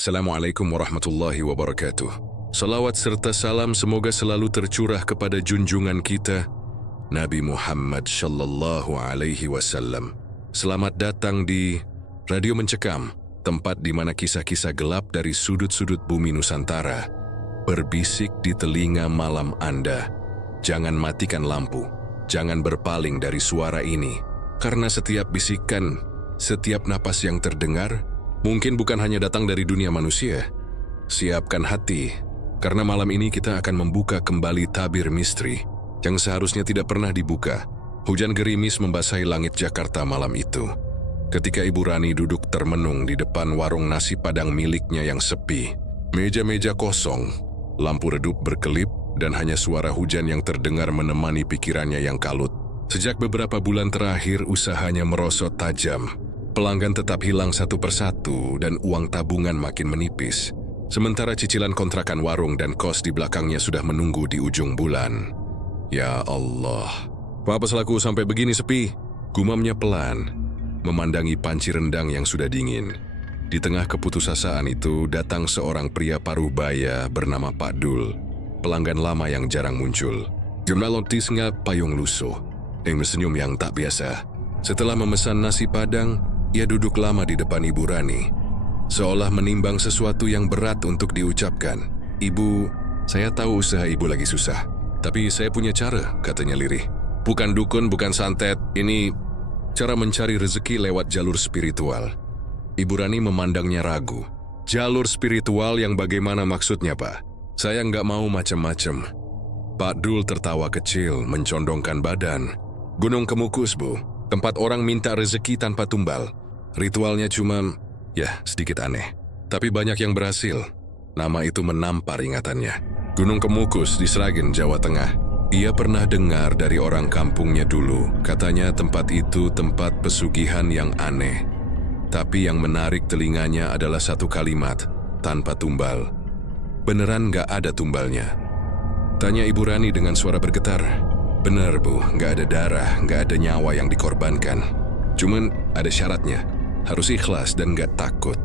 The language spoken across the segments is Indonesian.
Assalamualaikum warahmatullahi wabarakatuh. Salawat serta salam semoga selalu tercurah kepada junjungan kita, Nabi Muhammad sallallahu alaihi wasallam. Selamat datang di Radio Mencekam, tempat di mana kisah-kisah gelap dari sudut-sudut bumi Nusantara berbisik di telinga malam Anda. Jangan matikan lampu, jangan berpaling dari suara ini, karena setiap bisikan, setiap napas yang terdengar, mungkin bukan hanya datang dari dunia manusia. Siapkan hati, karena malam ini kita akan membuka kembali tabir misteri yang seharusnya tidak pernah dibuka. Hujan gerimis membasahi langit Jakarta malam itu. Ketika Ibu Rani duduk termenung di depan warung nasi Padang miliknya yang sepi. Meja-meja kosong, lampu redup berkelip, dan hanya suara hujan yang terdengar menemani pikirannya yang kalut. Sejak beberapa bulan terakhir usahanya merosot tajam. Pelanggan tetap hilang satu persatu dan uang tabungan makin menipis. Sementara cicilan kontrakan warung dan kos di belakangnya sudah menunggu di ujung bulan. Ya Allah, apa selaku sampai begini sepi? Gumamnya pelan, memandangi panci rendang yang sudah dingin. Di tengah keputusasaan itu datang seorang pria paruh baya bernama Pak Dul, pelanggan lama yang jarang muncul. Jumlah lotisnya payung lusuh, dengan senyum yang tak biasa. Setelah memesan nasi Padang, ia duduk lama di depan Ibu Rani, seolah menimbang sesuatu yang berat untuk diucapkan. "Ibu, saya tahu usaha ibu lagi susah, tapi saya punya cara," katanya lirih. "Bukan dukun, bukan santet, ini cara mencari rezeki lewat jalur spiritual." Ibu Rani memandangnya ragu. "Jalur spiritual yang bagaimana maksudnya, Pak? Saya nggak mau macam-macam." Pak Dul tertawa kecil, mencondongkan badan. "Gunung Kemukus, Bu. Tempat orang minta rezeki tanpa tumbal. Ritualnya cuma, ya sedikit aneh. Tapi banyak yang berhasil." Nama itu menampar ingatannya. Gunung Kemukus di Sragen, Jawa Tengah. Ia pernah dengar dari orang kampungnya dulu. Katanya tempat itu tempat pesugihan yang aneh. Tapi yang menarik telinganya adalah satu kalimat, tanpa tumbal. "Beneran nggak ada tumbalnya?" Tanya Ibu Rani dengan suara bergetar. "Bener, Bu, nggak ada darah, nggak ada nyawa yang dikorbankan. Cuman ada syaratnya, harus ikhlas dan nggak takut."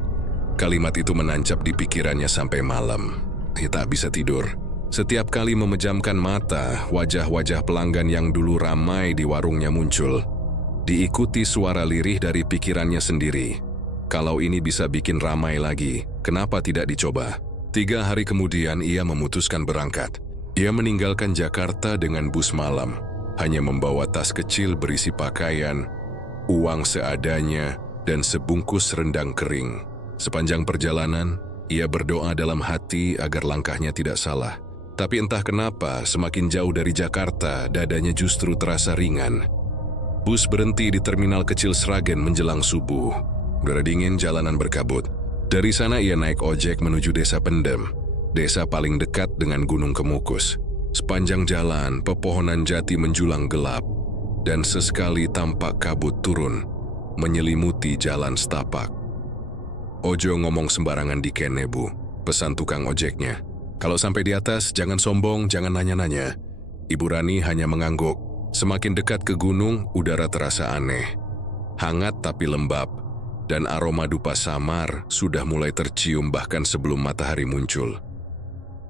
Kalimat itu menancap di pikirannya sampai malam. Ia tak bisa tidur. Setiap kali memejamkan mata, wajah-wajah pelanggan yang dulu ramai di warungnya muncul. Diikuti suara lirih dari pikirannya sendiri. Kalau ini bisa bikin ramai lagi, kenapa tidak dicoba? 3 hari kemudian ia memutuskan berangkat. Ia meninggalkan Jakarta dengan bus malam, hanya membawa tas kecil berisi pakaian, uang seadanya, dan sebungkus rendang kering. Sepanjang perjalanan, ia berdoa dalam hati agar langkahnya tidak salah. Tapi entah kenapa, semakin jauh dari Jakarta, dadanya justru terasa ringan. Bus berhenti di terminal kecil Sragen menjelang subuh. Udara dingin, jalanan berkabut. Dari sana ia naik ojek menuju Desa Pendem, desa paling dekat dengan Gunung Kemukus. Sepanjang jalan, pepohonan jati menjulang gelap, dan sesekali tampak kabut turun, menyelimuti jalan setapak. "Ojo ngomong sembarangan di kene, Bu," pesan tukang ojeknya. "Kalau sampai di atas, jangan sombong, jangan nanya-nanya." Ibu Rani hanya mengangguk. Semakin dekat ke gunung, udara terasa aneh. Hangat tapi lembab, dan aroma dupa samar sudah mulai tercium bahkan sebelum matahari muncul.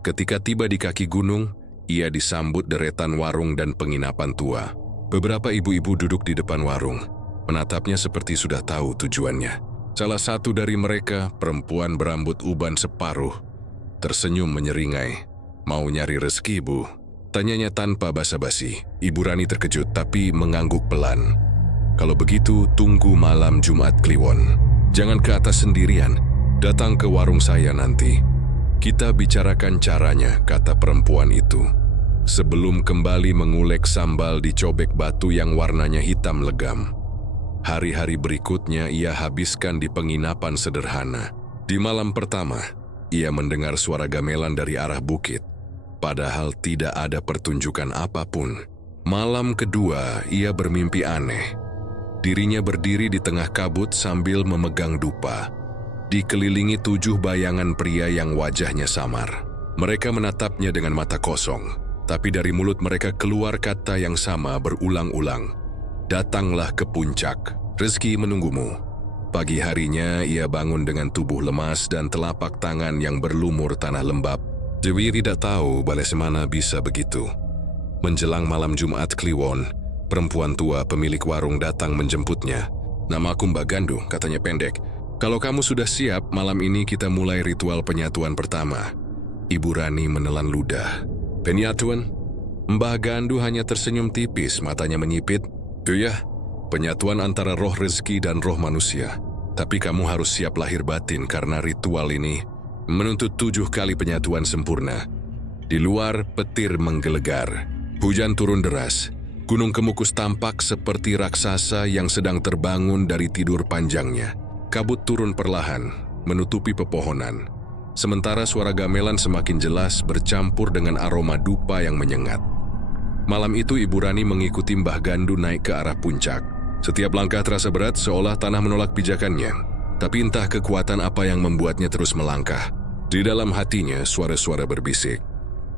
Ketika tiba di kaki gunung, ia disambut deretan warung dan penginapan tua. Beberapa ibu-ibu duduk di depan warung, menatapnya seperti sudah tahu tujuannya. Salah satu dari mereka, perempuan berambut uban separuh, tersenyum menyeringai. "Mau nyari rezeki, Bu?" tanyanya tanpa basa-basi. Ibu Rani terkejut tapi mengangguk pelan. "Kalau begitu, tunggu malam Jumat Kliwon. Jangan ke atas sendirian, datang ke warung saya nanti. Kita bicarakan caranya," kata perempuan itu. Sebelum kembali mengulek sambal di cobek batu yang warnanya hitam legam. Hari-hari berikutnya ia habiskan di penginapan sederhana. Di malam pertama, ia mendengar suara gamelan dari arah bukit, padahal tidak ada pertunjukan apapun. Malam kedua, ia bermimpi aneh. Dirinya berdiri di tengah kabut sambil memegang dupa, dikelilingi 7 bayangan pria yang wajahnya samar. Mereka menatapnya dengan mata kosong, tapi dari mulut mereka keluar kata yang sama berulang-ulang. "Datanglah ke puncak, rezeki menunggumu." Pagi harinya ia bangun dengan tubuh lemas dan telapak tangan yang berlumur tanah lembab. Dewi tidak tahu bagaimana bisa begitu. Menjelang malam Jumat Kliwon, perempuan tua pemilik warung datang menjemputnya. "Nama aku Mbak Gandu," katanya pendek. "Kalau kamu sudah siap, malam ini kita mulai ritual penyatuan pertama." Ibu Rani menelan ludah. "Penyatuan?" Mbah Gandu hanya tersenyum tipis, matanya menyipit. "Iya, penyatuan antara roh rezeki dan roh manusia. Tapi kamu harus siap lahir batin karena ritual ini menuntut 7 kali penyatuan sempurna." Di luar, petir menggelegar. Hujan turun deras. Gunung Kemukus tampak seperti raksasa yang sedang terbangun dari tidur panjangnya. Kabut turun perlahan, menutupi pepohonan. Sementara suara gamelan semakin jelas bercampur dengan aroma dupa yang menyengat. Malam itu Ibu Rani mengikuti Mbah Gandu naik ke arah puncak. Setiap langkah terasa berat, seolah tanah menolak pijakannya. Tapi entah kekuatan apa yang membuatnya terus melangkah. Di dalam hatinya suara-suara berbisik.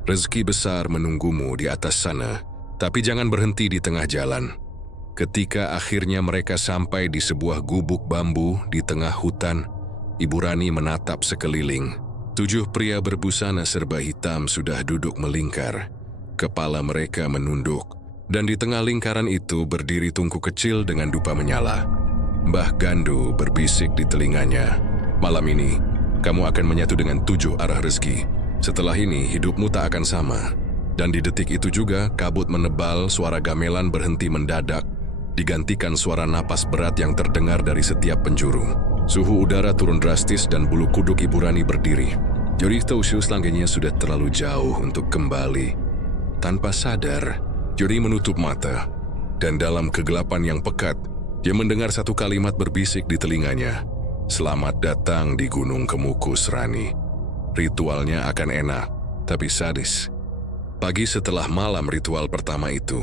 "Rezeki besar menunggumu di atas sana, tapi jangan berhenti di tengah jalan." Ketika akhirnya mereka sampai di sebuah gubuk bambu di tengah hutan, Ibu Rani menatap sekeliling. 7 pria berbusana serba hitam sudah duduk melingkar. Kepala mereka menunduk. Dan di tengah lingkaran itu berdiri tungku kecil dengan dupa menyala. Mbah Gandu berbisik di telinganya, "Malam ini, kamu akan menyatu dengan 7 arah rezeki. Setelah ini, hidupmu tak akan sama." Dan di detik itu juga, kabut menebal, suara gamelan berhenti mendadak, digantikan suara napas berat yang terdengar dari setiap penjuru. Suhu udara turun drastis dan bulu kuduk Ibu Rani berdiri. Jadi usius langgengnya sudah terlalu jauh untuk kembali. Tanpa sadar, Jody menutup mata, dan dalam kegelapan yang pekat, dia mendengar satu kalimat berbisik di telinganya. "Selamat datang di Gunung Kemukus, Rani. Ritualnya akan enak, tapi sadis." Pagi setelah malam ritual pertama itu,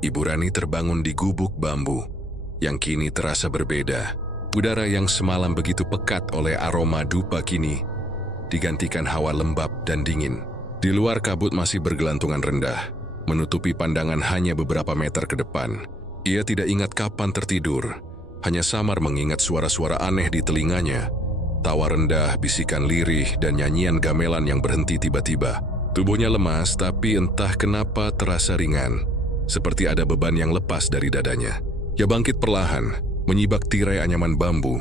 Ibu Rani terbangun di gubuk bambu, yang kini terasa berbeda. Udara yang semalam begitu pekat oleh aroma dupa kini digantikan hawa lembab dan dingin. Di luar kabut masih bergelantungan rendah, menutupi pandangan hanya beberapa meter ke depan. Ia tidak ingat kapan tertidur, hanya samar mengingat suara-suara aneh di telinganya. Tawa rendah, bisikan lirih, dan nyanyian gamelan yang berhenti tiba-tiba. Tubuhnya lemas, tapi entah kenapa terasa ringan, seperti ada beban yang lepas dari dadanya. Ia bangkit perlahan, menyibak tirai anyaman bambu,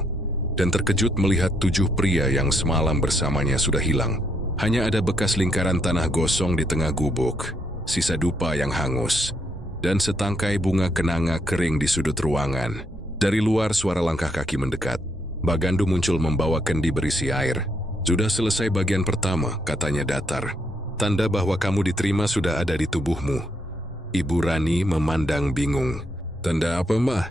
dan terkejut melihat 7 pria yang semalam bersamanya sudah hilang. Hanya ada bekas lingkaran tanah gosong di tengah gubuk, sisa dupa yang hangus, dan setangkai bunga kenanga kering di sudut ruangan. Dari luar suara langkah kaki mendekat. Mbak Gandu muncul membawa kendi berisi air. "Sudah selesai bagian pertama," katanya datar. "Tanda bahwa kamu diterima sudah ada di tubuhmu." Ibu Rani memandang bingung. "Tanda apa, Mbah?"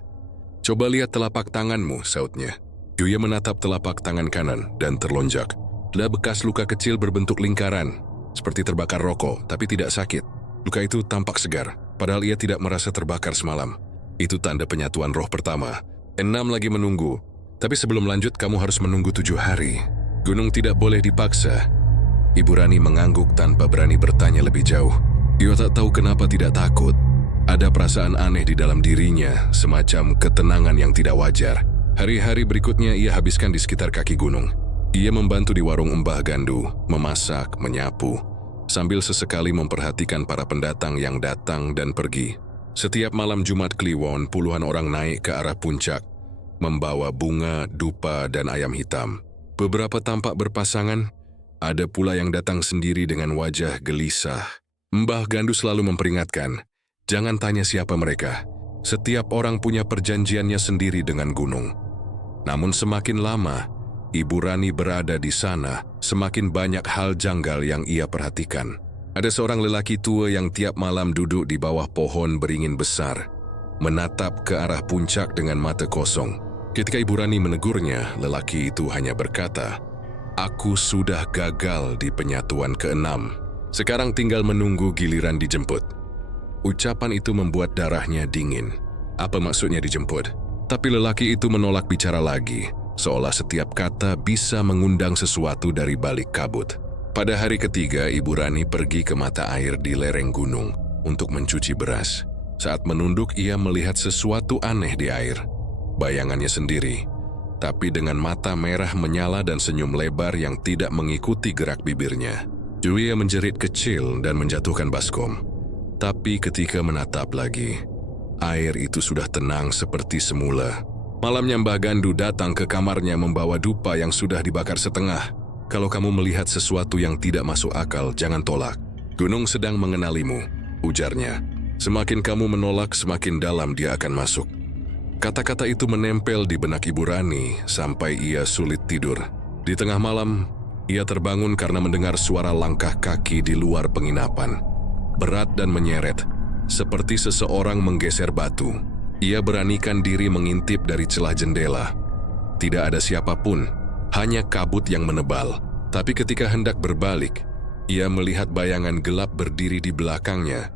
"Coba lihat telapak tanganmu," sautnya. Yuya menatap telapak tangan kanan dan terlonjak. Ada bekas luka kecil berbentuk lingkaran, seperti terbakar rokok, tapi tidak sakit. Luka itu tampak segar, padahal ia tidak merasa terbakar semalam. "Itu tanda penyatuan roh pertama. 6 lagi menunggu. Tapi sebelum lanjut, kamu harus menunggu 7 hari. Gunung tidak boleh dipaksa." Ibu Rani mengangguk tanpa berani bertanya lebih jauh. Ia tak tahu kenapa tidak takut. Ada perasaan aneh di dalam dirinya, semacam ketenangan yang tidak wajar. Hari-hari berikutnya ia habiskan di sekitar kaki gunung. Ia membantu di warung Mbah Gandu, memasak, menyapu, sambil sesekali memperhatikan para pendatang yang datang dan pergi. Setiap malam Jumat Kliwon, puluhan orang naik ke arah puncak, membawa bunga, dupa, dan ayam hitam. Beberapa tampak berpasangan, ada pula yang datang sendiri dengan wajah gelisah. Mbah Gandu selalu memperingatkan, jangan tanya siapa mereka. Setiap orang punya perjanjiannya sendiri dengan gunung. Namun semakin lama Ibu Rani berada di sana, semakin banyak hal janggal yang ia perhatikan. Ada seorang lelaki tua yang tiap malam duduk di bawah pohon beringin besar, menatap ke arah puncak dengan mata kosong. Ketika Ibu Rani menegurnya, lelaki itu hanya berkata, "Aku sudah gagal di penyatuan ke-6. Sekarang tinggal menunggu giliran dijemput." Ucapan itu membuat darahnya dingin. Apa maksudnya dijemput? Tapi lelaki itu menolak bicara lagi, seolah setiap kata bisa mengundang sesuatu dari balik kabut. Pada hari ketiga, Ibu Rani pergi ke mata air di lereng gunung untuk mencuci beras. Saat menunduk, ia melihat sesuatu aneh di air. Bayangannya sendiri, tapi dengan mata merah menyala dan senyum lebar yang tidak mengikuti gerak bibirnya. Julia menjerit kecil dan menjatuhkan baskom. Tapi ketika menatap lagi, air itu sudah tenang seperti semula. Malamnya Mbah Gandu datang ke kamarnya membawa dupa yang sudah dibakar setengah. Kalau kamu melihat sesuatu yang tidak masuk akal, jangan tolak. Gunung sedang mengenalimu, ujarnya. Semakin kamu menolak, semakin dalam dia akan masuk. Kata-kata itu menempel di benak Ibu Rani sampai ia sulit tidur. Di tengah malam, ia terbangun karena mendengar suara langkah kaki di luar penginapan. Berat dan menyeret, seperti seseorang menggeser batu. Ia beranikan diri mengintip dari celah jendela. Tidak ada siapapun, hanya kabut yang menebal. Tapi ketika hendak berbalik, ia melihat bayangan gelap berdiri di belakangnya,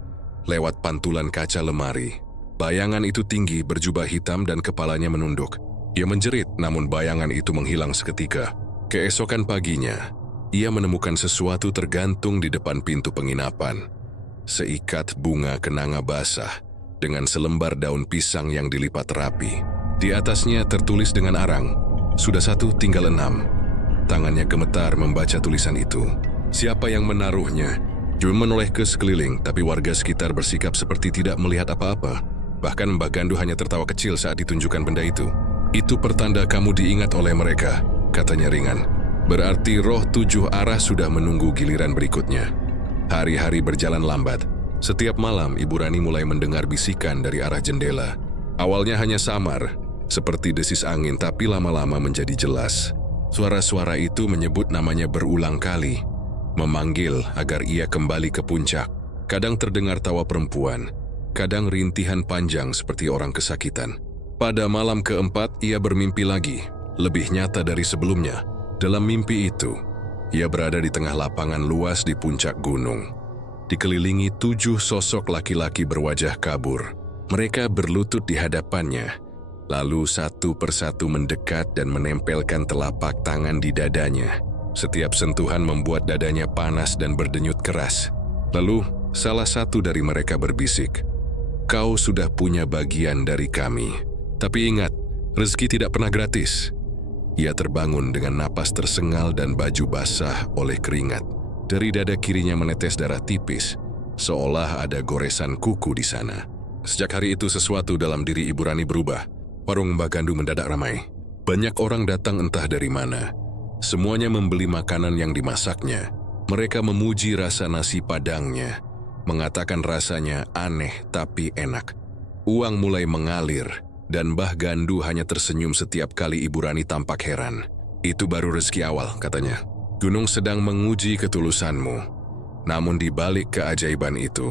lewat pantulan kaca lemari. Bayangan itu tinggi, berjubah hitam dan kepalanya menunduk. Ia menjerit, namun bayangan itu menghilang seketika. Keesokan paginya, ia menemukan sesuatu tergantung di depan pintu penginapan. Seikat bunga kenanga basah dengan selembar daun pisang yang dilipat rapi. Di atasnya tertulis dengan arang, "Sudah 1 tinggal 6. Tangannya gemetar membaca tulisan itu. Siapa yang menaruhnya? Jun menoleh ke sekeliling, tapi warga sekitar bersikap seperti tidak melihat apa-apa. Bahkan Mbah Gandu hanya tertawa kecil saat ditunjukkan benda itu. "Itu pertanda kamu diingat oleh mereka," katanya ringan. "Berarti roh 7 arah sudah menunggu giliran berikutnya." Hari-hari berjalan lambat. Setiap malam Ibu Rani mulai mendengar bisikan dari arah jendela. Awalnya hanya samar, seperti desis angin, tapi lama-lama menjadi jelas. Suara-suara itu menyebut namanya berulang kali, memanggil agar ia kembali ke puncak. Kadang terdengar tawa perempuan, kadang rintihan panjang seperti orang kesakitan. Pada malam keempat ia bermimpi lagi, lebih nyata dari sebelumnya. Dalam mimpi itu, ia berada di tengah lapangan luas di puncak gunung. Dikelilingi 7 sosok laki-laki berwajah kabur. Mereka berlutut di hadapannya, lalu satu persatu mendekat dan menempelkan telapak tangan di dadanya. Setiap sentuhan membuat dadanya panas dan berdenyut keras. Lalu, salah satu dari mereka berbisik, "Kau sudah punya bagian dari kami. Tapi ingat, rezeki tidak pernah gratis." Ia terbangun dengan napas tersengal dan baju basah oleh keringat. Dari dada kirinya menetes darah tipis, seolah ada goresan kuku di sana. Sejak hari itu sesuatu dalam diri Ibu Rani berubah. Warung Mbah Gandu mendadak ramai. Banyak orang datang entah dari mana. Semuanya membeli makanan yang dimasaknya. Mereka memuji rasa nasi padangnya, mengatakan rasanya aneh tapi enak. Uang mulai mengalir, dan Mbah Gandu hanya tersenyum setiap kali Ibu Rani tampak heran. "Itu baru rezeki awal," katanya. "Gunung sedang menguji ketulusanmu. Namun di balik keajaiban itu,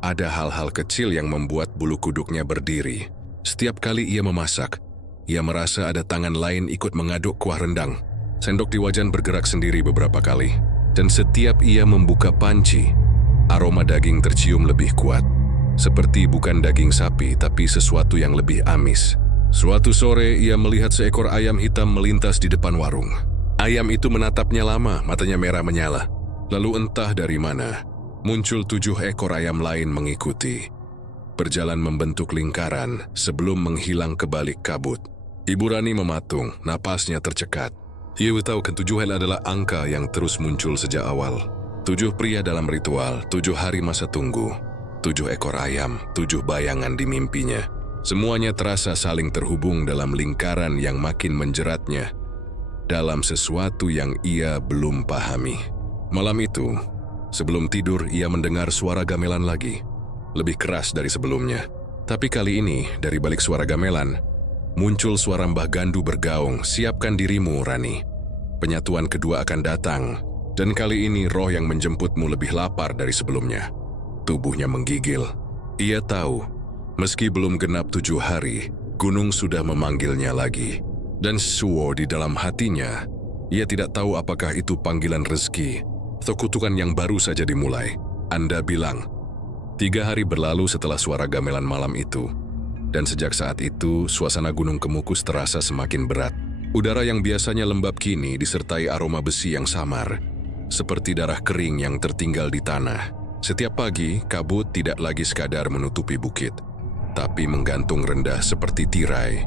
ada hal-hal kecil yang membuat bulu kuduknya berdiri. Setiap kali ia memasak, ia merasa ada tangan lain ikut mengaduk kuah rendang. Sendok di wajan bergerak sendiri beberapa kali. Dan setiap ia membuka panci, aroma daging tercium lebih kuat. Seperti bukan daging sapi, tapi sesuatu yang lebih amis. Suatu sore, ia melihat seekor ayam hitam melintas di depan warung. Ayam itu menatapnya lama, matanya merah menyala. Lalu entah dari mana, muncul 7 ekor ayam lain mengikuti. Berjalan membentuk lingkaran sebelum menghilang ke balik kabut. Ibu Rani mematung, napasnya tercekat. Ia tahu ke-7 adalah angka yang terus muncul sejak awal. 7 pria dalam ritual, 7 hari masa tunggu. 7 ekor ayam, 7 bayangan di mimpinya. Semuanya terasa saling terhubung dalam lingkaran yang makin menjeratnya, dalam sesuatu yang ia belum pahami. Malam itu, sebelum tidur ia mendengar suara gamelan lagi, lebih keras dari sebelumnya. Tapi kali ini, dari balik suara gamelan, muncul suara Mbah Gandu bergaung, "Siapkan dirimu, Rani. Penyatuan kedua akan datang, dan kali ini roh yang menjemputmu lebih lapar dari sebelumnya." Tubuhnya menggigil. Ia tahu, meski belum genap 7 hari, gunung sudah memanggilnya lagi. Dan suwo di dalam hatinya, ia tidak tahu apakah itu panggilan rezeki atau kutukan yang baru saja dimulai. Anda bilang. 3 hari berlalu setelah suara gamelan malam itu, dan sejak saat itu suasana Gunung Kemukus terasa semakin berat. Udara yang biasanya lembab kini disertai aroma besi yang samar, seperti darah kering yang tertinggal di tanah. Setiap pagi, kabut tidak lagi sekadar menutupi bukit, tapi menggantung rendah seperti tirai.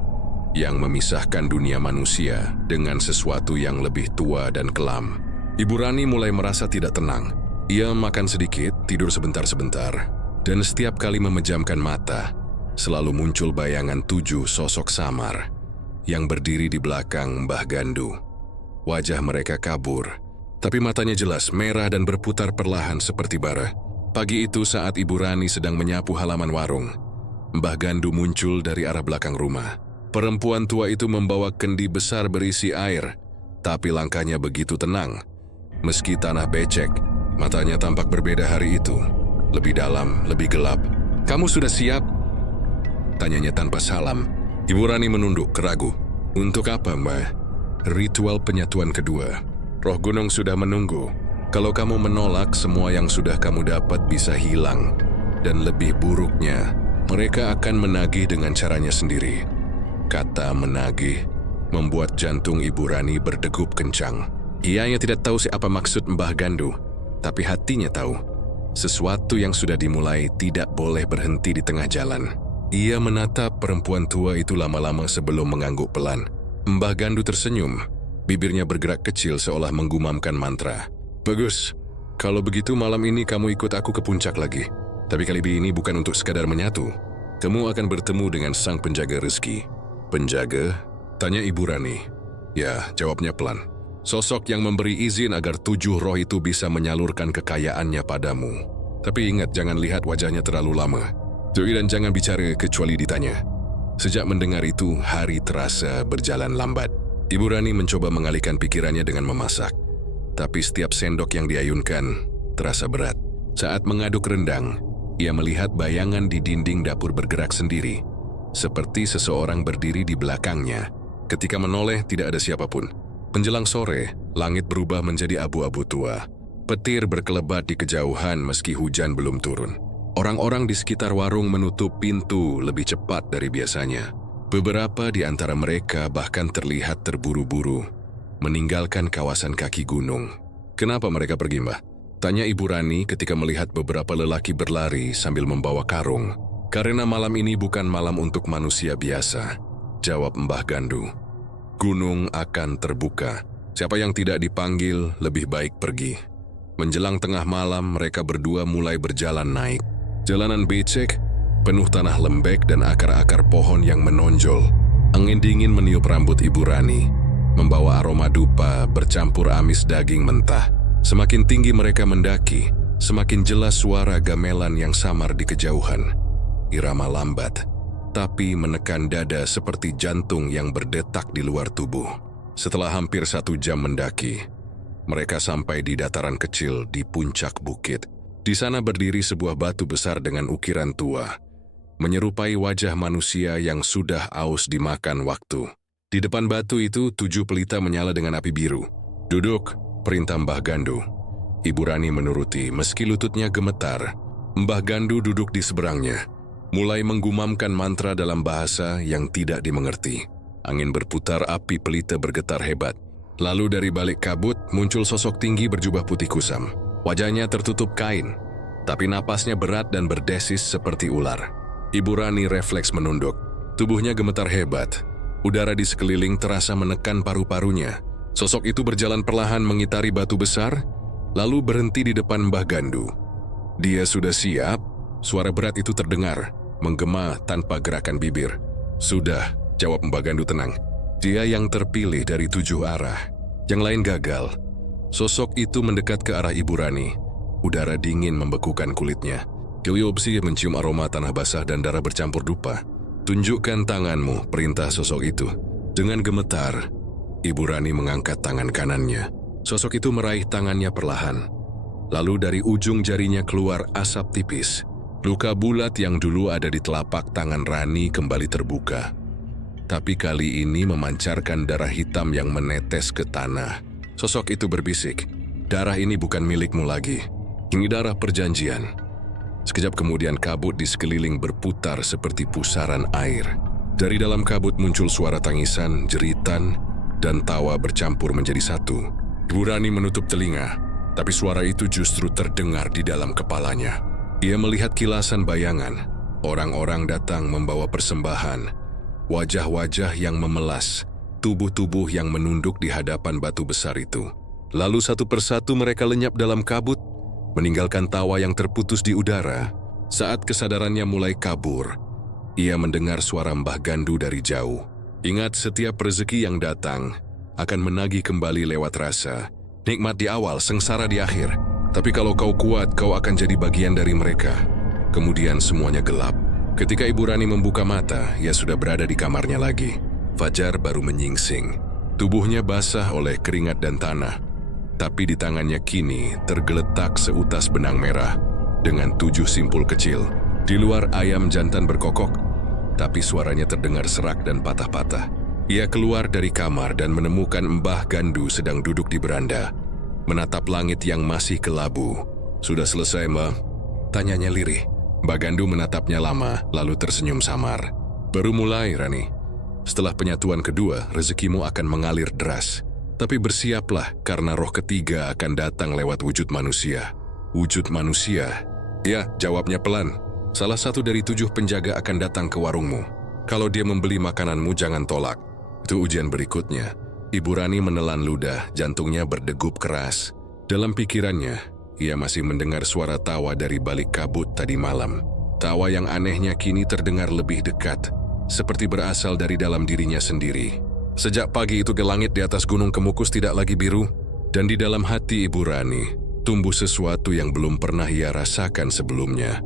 yang memisahkan dunia manusia dengan sesuatu yang lebih tua dan kelam. Ibu Rani mulai merasa tidak tenang. Ia makan sedikit, tidur sebentar-sebentar, dan setiap kali memejamkan mata, selalu muncul bayangan 7 sosok samar yang berdiri di belakang Mbah Gandu. Wajah mereka kabur, tapi matanya jelas, merah dan berputar perlahan seperti bara. Pagi itu saat Ibu Rani sedang menyapu halaman warung, Mbah Gandu muncul dari arah belakang rumah. Perempuan tua itu membawa kendi besar berisi air, tapi langkahnya begitu tenang. Meski tanah becek, matanya tampak berbeda hari itu. Lebih dalam, lebih gelap. "Kamu sudah siap?" tanyanya tanpa salam. Ibu Rani menunduk, ragu. "Untuk apa, Mbah?" "Ritual penyatuan kedua. Roh gunung sudah menunggu. Kalau kamu menolak, semua yang sudah kamu dapat bisa hilang. Dan lebih buruknya, mereka akan menagih dengan caranya sendiri." Kata menagih membuat jantung Ibu Rani berdegup kencang. Ia tidak tahu siapa maksud Mbah Gandu, tapi hatinya tahu. Sesuatu yang sudah dimulai tidak boleh berhenti di tengah jalan. Ia menatap perempuan tua itu lama-lama sebelum mengangguk pelan. Mbah Gandu tersenyum, bibirnya bergerak kecil seolah menggumamkan mantra. "Bagus, kalau begitu malam ini kamu ikut aku ke puncak lagi. Tapi kali ini bukan untuk sekadar menyatu. Kamu akan bertemu dengan sang penjaga rezeki." "Penjaga?" tanya Ibu Rani. "Ya," jawabnya pelan. "Sosok yang memberi izin agar 7 roh itu bisa menyalurkan kekayaannya padamu. Tapi ingat, jangan lihat wajahnya terlalu lama. Dan jangan bicara kecuali ditanya." Sejak mendengar itu, hari terasa berjalan lambat. Ibu Rani mencoba mengalihkan pikirannya dengan memasak. Tapi setiap sendok yang diayunkan terasa berat. Saat mengaduk rendang, ia melihat bayangan di dinding dapur bergerak sendiri, seperti seseorang berdiri di belakangnya. Ketika menoleh, tidak ada siapapun. Menjelang sore, langit berubah menjadi abu-abu tua. Petir berkelebat di kejauhan meski hujan belum turun. Orang-orang di sekitar warung menutup pintu lebih cepat dari biasanya. Beberapa di antara mereka bahkan terlihat terburu-buru, meninggalkan kawasan kaki gunung. "Kenapa mereka pergi, Mbah?" tanya Ibu Rani ketika melihat beberapa lelaki berlari sambil membawa karung. "Karena malam ini bukan malam untuk manusia biasa," jawab Mbah Gandu. "Gunung akan terbuka. Siapa yang tidak dipanggil lebih baik pergi." Menjelang tengah malam, mereka berdua mulai berjalan naik. Jalanan becek, penuh tanah lembek dan akar-akar pohon yang menonjol. Angin dingin meniup rambut Ibu Rani, membawa aroma dupa bercampur amis daging mentah. Semakin tinggi mereka mendaki, semakin jelas suara gamelan yang samar di kejauhan. Irama lambat, tapi menekan dada seperti jantung yang berdetak di luar tubuh. Setelah hampir 1 jam mendaki, mereka sampai di dataran kecil di puncak bukit. Di sana berdiri sebuah batu besar dengan ukiran tua, menyerupai wajah manusia yang sudah aus dimakan waktu. Di depan batu itu 7 pelita menyala dengan api biru. "Duduk," perintah Mbah Gandu. Ibu Rani menuruti meski lututnya gemetar. Mbah Gandu duduk di seberangnya, mulai menggumamkan mantra dalam bahasa yang tidak dimengerti. Angin berputar, api pelita bergetar hebat. Lalu dari balik kabut muncul sosok tinggi berjubah putih kusam. Wajahnya tertutup kain, tapi napasnya berat dan berdesis seperti ular. Ibu Rani refleks menunduk. Tubuhnya gemetar hebat. Udara di sekeliling terasa menekan paru-parunya. Sosok itu berjalan perlahan mengitari batu besar, lalu berhenti di depan Mbah Gandu. "Dia sudah siap?" Suara berat itu terdengar, menggema tanpa gerakan bibir. "Sudah," jawab Mbah Gandu tenang. "Dia yang terpilih dari 7 arah. Yang lain gagal." Sosok itu mendekat ke arah Ibu Rani. Udara dingin membekukan kulitnya. Giliopsi mencium aroma tanah basah dan darah bercampur dupa. "Tunjukkan tanganmu," perintah sosok itu. Dengan gemetar, Ibu Rani mengangkat tangan kanannya. Sosok itu meraih tangannya perlahan. Lalu dari ujung jarinya keluar asap tipis. Luka bulat yang dulu ada di telapak tangan Rani kembali terbuka. Tapi kali ini memancarkan darah hitam yang menetes ke tanah. Sosok itu berbisik, "Darah ini bukan milikmu lagi. Ini darah perjanjian." Sekejap kemudian kabut di sekeliling berputar seperti pusaran air. Dari dalam kabut muncul suara tangisan, jeritan, dan tawa bercampur menjadi satu. Ibu Rani menutup telinga, tapi suara itu justru terdengar di dalam kepalanya. Ia melihat kilasan bayangan. Orang-orang datang membawa persembahan. wajah-wajah yang memelas, tubuh-tubuh yang menunduk di hadapan batu besar itu. Lalu satu persatu mereka lenyap dalam kabut, meninggalkan tawa yang terputus di udara. Saat kesadarannya mulai kabur, ia mendengar suara Mbah Gandu dari jauh. Ingat, setiap rezeki yang datang akan menagih kembali lewat rasa. Nikmat di awal, sengsara di akhir. Tapi kalau kau kuat, kau akan jadi bagian dari mereka. Kemudian semuanya gelap. Ketika Ibu Rani membuka mata, ia sudah berada di kamarnya lagi. Fajar baru menyingsing. Tubuhnya basah oleh keringat dan tanah. Tapi di tangannya kini tergeletak seutas benang merah dengan 7 simpul kecil. Di luar ayam jantan berkokok, tapi suaranya terdengar serak dan patah-patah. Ia keluar dari kamar dan menemukan Mbah Gandu sedang duduk di beranda, menatap langit yang masih kelabu. "Sudah selesai, Mbah?" tanyanya lirih. Mbah Gandu menatapnya lama, lalu tersenyum samar. "Baru mulai, Rani. Setelah penyatuan kedua, rezekimu akan mengalir deras. Tapi bersiaplah, karena roh ketiga akan datang lewat wujud manusia." "Wujud manusia?" "Ya," jawabnya pelan. "Salah satu dari 7 penjaga akan datang ke warungmu. Kalau dia membeli makananmu, jangan tolak. Itu ujian berikutnya." Ibu Rani menelan ludah, jantungnya berdegup keras. Dalam pikirannya, ia masih mendengar suara tawa dari balik kabut tadi malam. Tawa yang anehnya kini terdengar lebih dekat, seperti berasal dari dalam dirinya sendiri. Sejak pagi itu, ke langit di atas Gunung Kemukus tidak lagi biru, dan di dalam hati Ibu Rani tumbuh sesuatu yang belum pernah ia rasakan sebelumnya.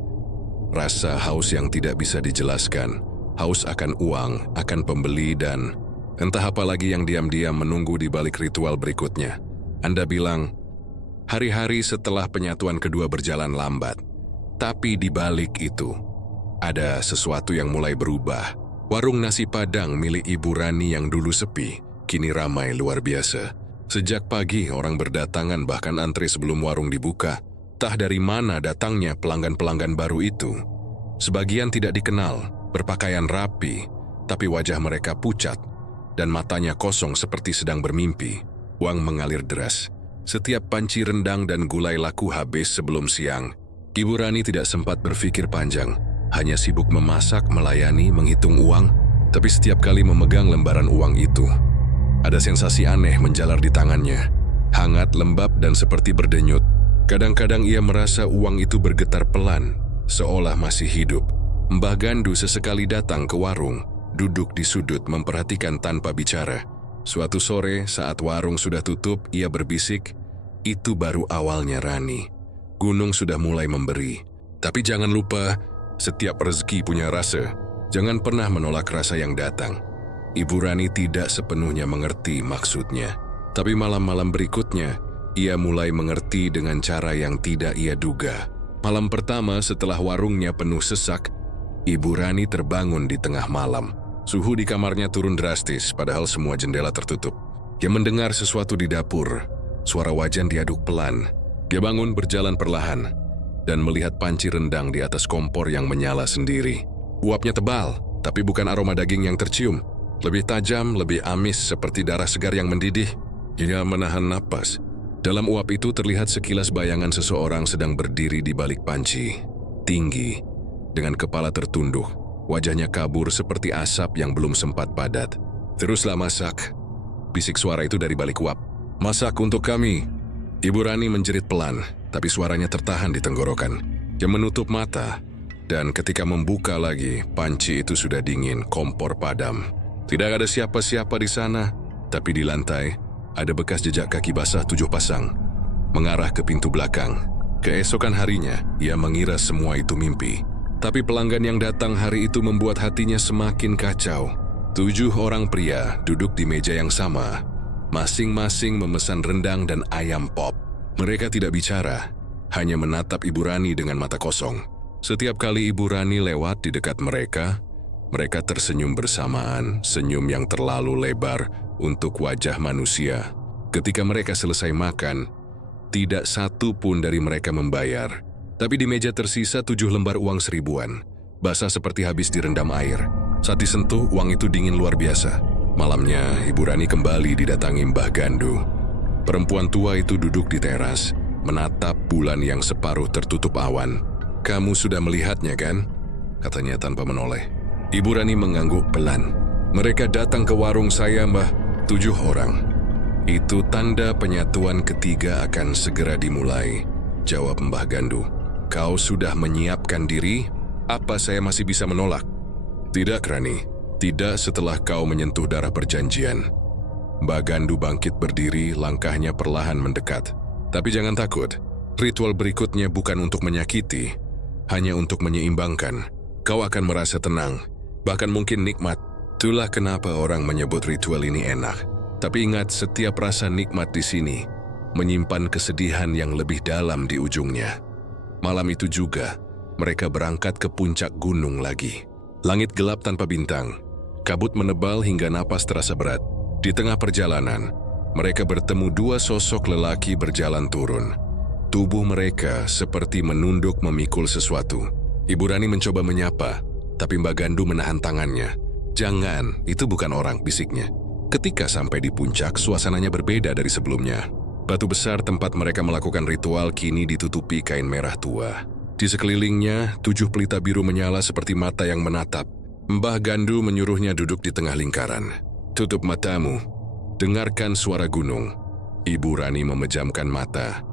Rasa haus yang tidak bisa dijelaskan, haus akan uang, akan pembeli, dan entah apa lagi yang diam-diam menunggu di balik ritual berikutnya. Anda bilang, hari-hari setelah penyatuan kedua berjalan lambat. Tapi di balik itu, ada sesuatu yang mulai berubah. Warung nasi Padang milik Ibu Rani yang dulu sepi, kini ramai luar biasa. Sejak pagi orang berdatangan, bahkan antre sebelum warung dibuka. Entah dari mana datangnya pelanggan-pelanggan baru itu. Sebagian tidak dikenal, berpakaian rapi, tapi wajah mereka pucat, dan matanya kosong seperti sedang bermimpi. Uang mengalir deras. Setiap panci rendang dan gulai laku habis sebelum siang. Ibu Rani tidak sempat berpikir panjang, hanya sibuk memasak, melayani, menghitung uang. Tapi setiap kali memegang lembaran uang itu, ada sensasi aneh menjalar di tangannya. Hangat, lembab, dan seperti berdenyut. Kadang-kadang ia merasa uang itu bergetar pelan, seolah masih hidup. Mbah Gandu sesekali datang ke warung, duduk di sudut memperhatikan tanpa bicara. Suatu sore saat warung sudah tutup, ia berbisik, "Itu baru awalnya, Rani. Gunung sudah mulai memberi. Tapi jangan lupa, setiap rezeki punya rasa. Jangan pernah menolak rasa yang datang." Ibu Rani tidak sepenuhnya mengerti maksudnya. Tapi malam-malam berikutnya, ia mulai mengerti dengan cara yang tidak ia duga. Malam pertama setelah warungnya penuh sesak, Ibu Rani terbangun di tengah malam. Suhu di kamarnya turun drastis, padahal semua jendela tertutup. Dia mendengar sesuatu di dapur, suara wajan diaduk pelan. Dia bangun berjalan perlahan, dan melihat panci rendang di atas kompor yang menyala sendiri. Uapnya tebal, tapi bukan aroma daging yang tercium. Lebih tajam, lebih amis, seperti darah segar yang mendidih. Ia menahan napas. Dalam uap itu terlihat sekilas bayangan seseorang sedang berdiri di balik panci. Tinggi, dengan kepala tertunduk. Wajahnya kabur seperti asap yang belum sempat padat. "Teruslah masak," bisik suara itu dari balik uap. "Masak untuk kami." Ibu Rani menjerit pelan, tapi suaranya tertahan di tenggorokan. Dia menutup mata, dan ketika membuka lagi, panci itu sudah dingin, kompor padam. Tidak ada siapa-siapa di sana, tapi di lantai ada bekas jejak kaki basah 7 pasang, mengarah ke pintu belakang. Keesokan harinya, ia mengira semua itu mimpi. Tapi pelanggan yang datang hari itu membuat hatinya semakin kacau. 7 orang pria duduk di meja yang sama, masing-masing memesan rendang dan ayam pop. Mereka tidak bicara, hanya menatap Ibu Rani dengan mata kosong. Setiap kali Ibu Rani lewat di dekat mereka, mereka tersenyum bersamaan, senyum yang terlalu lebar untuk wajah manusia. Ketika mereka selesai makan, tidak satu pun dari mereka membayar. Tapi di meja tersisa 7 lembar uang 1000-an, basah seperti habis direndam air. Saat disentuh, uang itu dingin luar biasa. Malamnya, Ibu Rani kembali didatangi Mbah Gandu. Perempuan tua itu duduk di teras, menatap bulan yang separuh tertutup awan. "Kamu sudah melihatnya, kan?" katanya tanpa menoleh. Ibu Rani mengangguk pelan. Mereka datang ke warung saya, Mbah. 7 orang. Itu tanda penyatuan ketiga akan segera dimulai, jawab Mbah Gandu. Kau sudah menyiapkan diri? Apa saya masih bisa menolak? Tidak, Rani. Tidak setelah kau menyentuh darah perjanjian. Mbah Gandu bangkit berdiri, langkahnya perlahan mendekat. Tapi jangan takut. Ritual berikutnya bukan untuk menyakiti, hanya untuk menyeimbangkan. Kau akan merasa tenang, bahkan mungkin nikmat. Itulah kenapa orang menyebut ritual ini enak. Tapi ingat, setiap rasa nikmat di sini menyimpan kesedihan yang lebih dalam di ujungnya. Malam itu juga, mereka berangkat ke puncak gunung lagi. Langit gelap tanpa bintang, kabut menebal hingga napas terasa berat. Di tengah perjalanan, mereka bertemu 2 sosok lelaki berjalan turun. Tubuh mereka seperti menunduk memikul sesuatu. Ibu Rani mencoba menyapa, tapi Mbah Gandu menahan tangannya. Jangan, itu bukan orang, bisiknya. Ketika sampai di puncak, suasananya berbeda dari sebelumnya. Batu besar tempat mereka melakukan ritual kini ditutupi kain merah tua. Di sekelilingnya, 7 pelita biru menyala seperti mata yang menatap. Mbah Gandu menyuruhnya duduk di tengah lingkaran. Tutup matamu, dengarkan suara gunung. Ibu Rani memejamkan mata,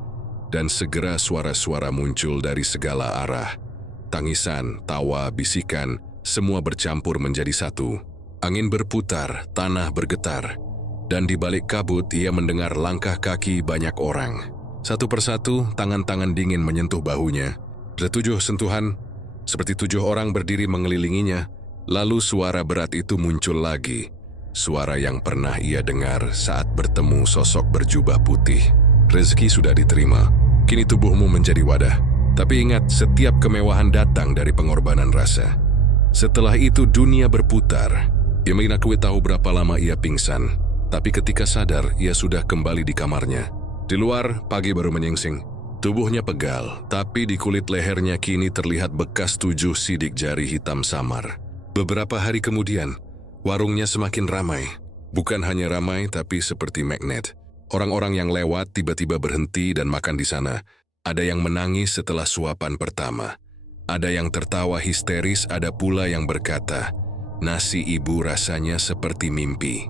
dan segera suara-suara muncul dari segala arah. Tangisan, tawa, bisikan, semua bercampur menjadi satu. Angin berputar, tanah bergetar, dan di balik kabut ia mendengar langkah kaki banyak orang. Satu persatu, tangan-tangan dingin menyentuh bahunya. 7 sentuhan, seperti 7 orang berdiri mengelilinginya. Lalu suara berat itu muncul lagi. Suara yang pernah ia dengar saat bertemu sosok berjubah putih. Rezeki sudah diterima, kini tubuhmu menjadi wadah. Tapi ingat, setiap kemewahan datang dari pengorbanan rasa. Setelah itu dunia berputar. Ia mengakui tahu berapa lama ia pingsan, tapi ketika sadar ia sudah kembali di kamarnya. Di luar, pagi baru menyingsing. Tubuhnya pegal, tapi di kulit lehernya kini terlihat bekas 7 sidik jari hitam samar. Beberapa hari kemudian, warungnya semakin ramai. Bukan hanya ramai, tapi seperti magnet. Orang-orang yang lewat tiba-tiba berhenti dan makan di sana. Ada yang menangis setelah suapan pertama. Ada yang tertawa histeris, ada pula yang berkata, nasi ibu rasanya seperti mimpi.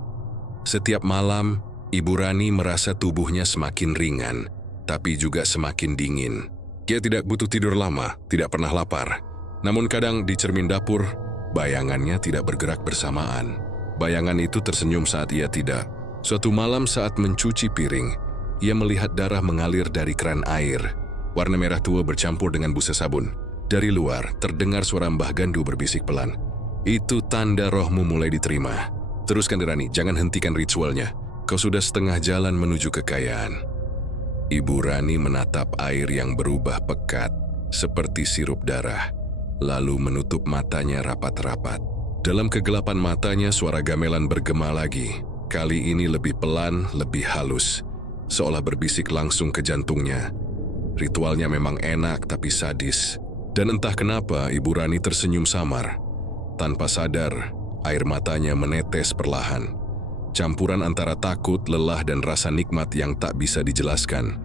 Setiap malam, Ibu Rani merasa tubuhnya semakin ringan, tapi juga semakin dingin. Dia tidak butuh tidur lama, tidak pernah lapar. Namun kadang di cermin dapur, bayangannya tidak bergerak bersamaan. Bayangan itu tersenyum saat ia tidak. Suatu malam saat mencuci piring, ia melihat darah mengalir dari keran air. Warna merah tua bercampur dengan busa sabun. Dari luar, terdengar suara Mbah Gandu berbisik pelan. Itu tanda rohmu mulai diterima. Teruskan, Rani, jangan hentikan ritualnya. Kau sudah setengah jalan menuju kekayaan. Ibu Rani menatap air yang berubah pekat, seperti sirup darah, lalu menutup matanya rapat-rapat. Dalam kegelapan matanya, suara gamelan bergema lagi. Kali ini lebih pelan, lebih halus, seolah berbisik langsung ke jantungnya. Ritualnya memang enak, tapi sadis. Dan entah kenapa Ibu Rani tersenyum samar. Tanpa sadar, air matanya menetes perlahan. Campuran antara takut, lelah, dan rasa nikmat yang tak bisa dijelaskan.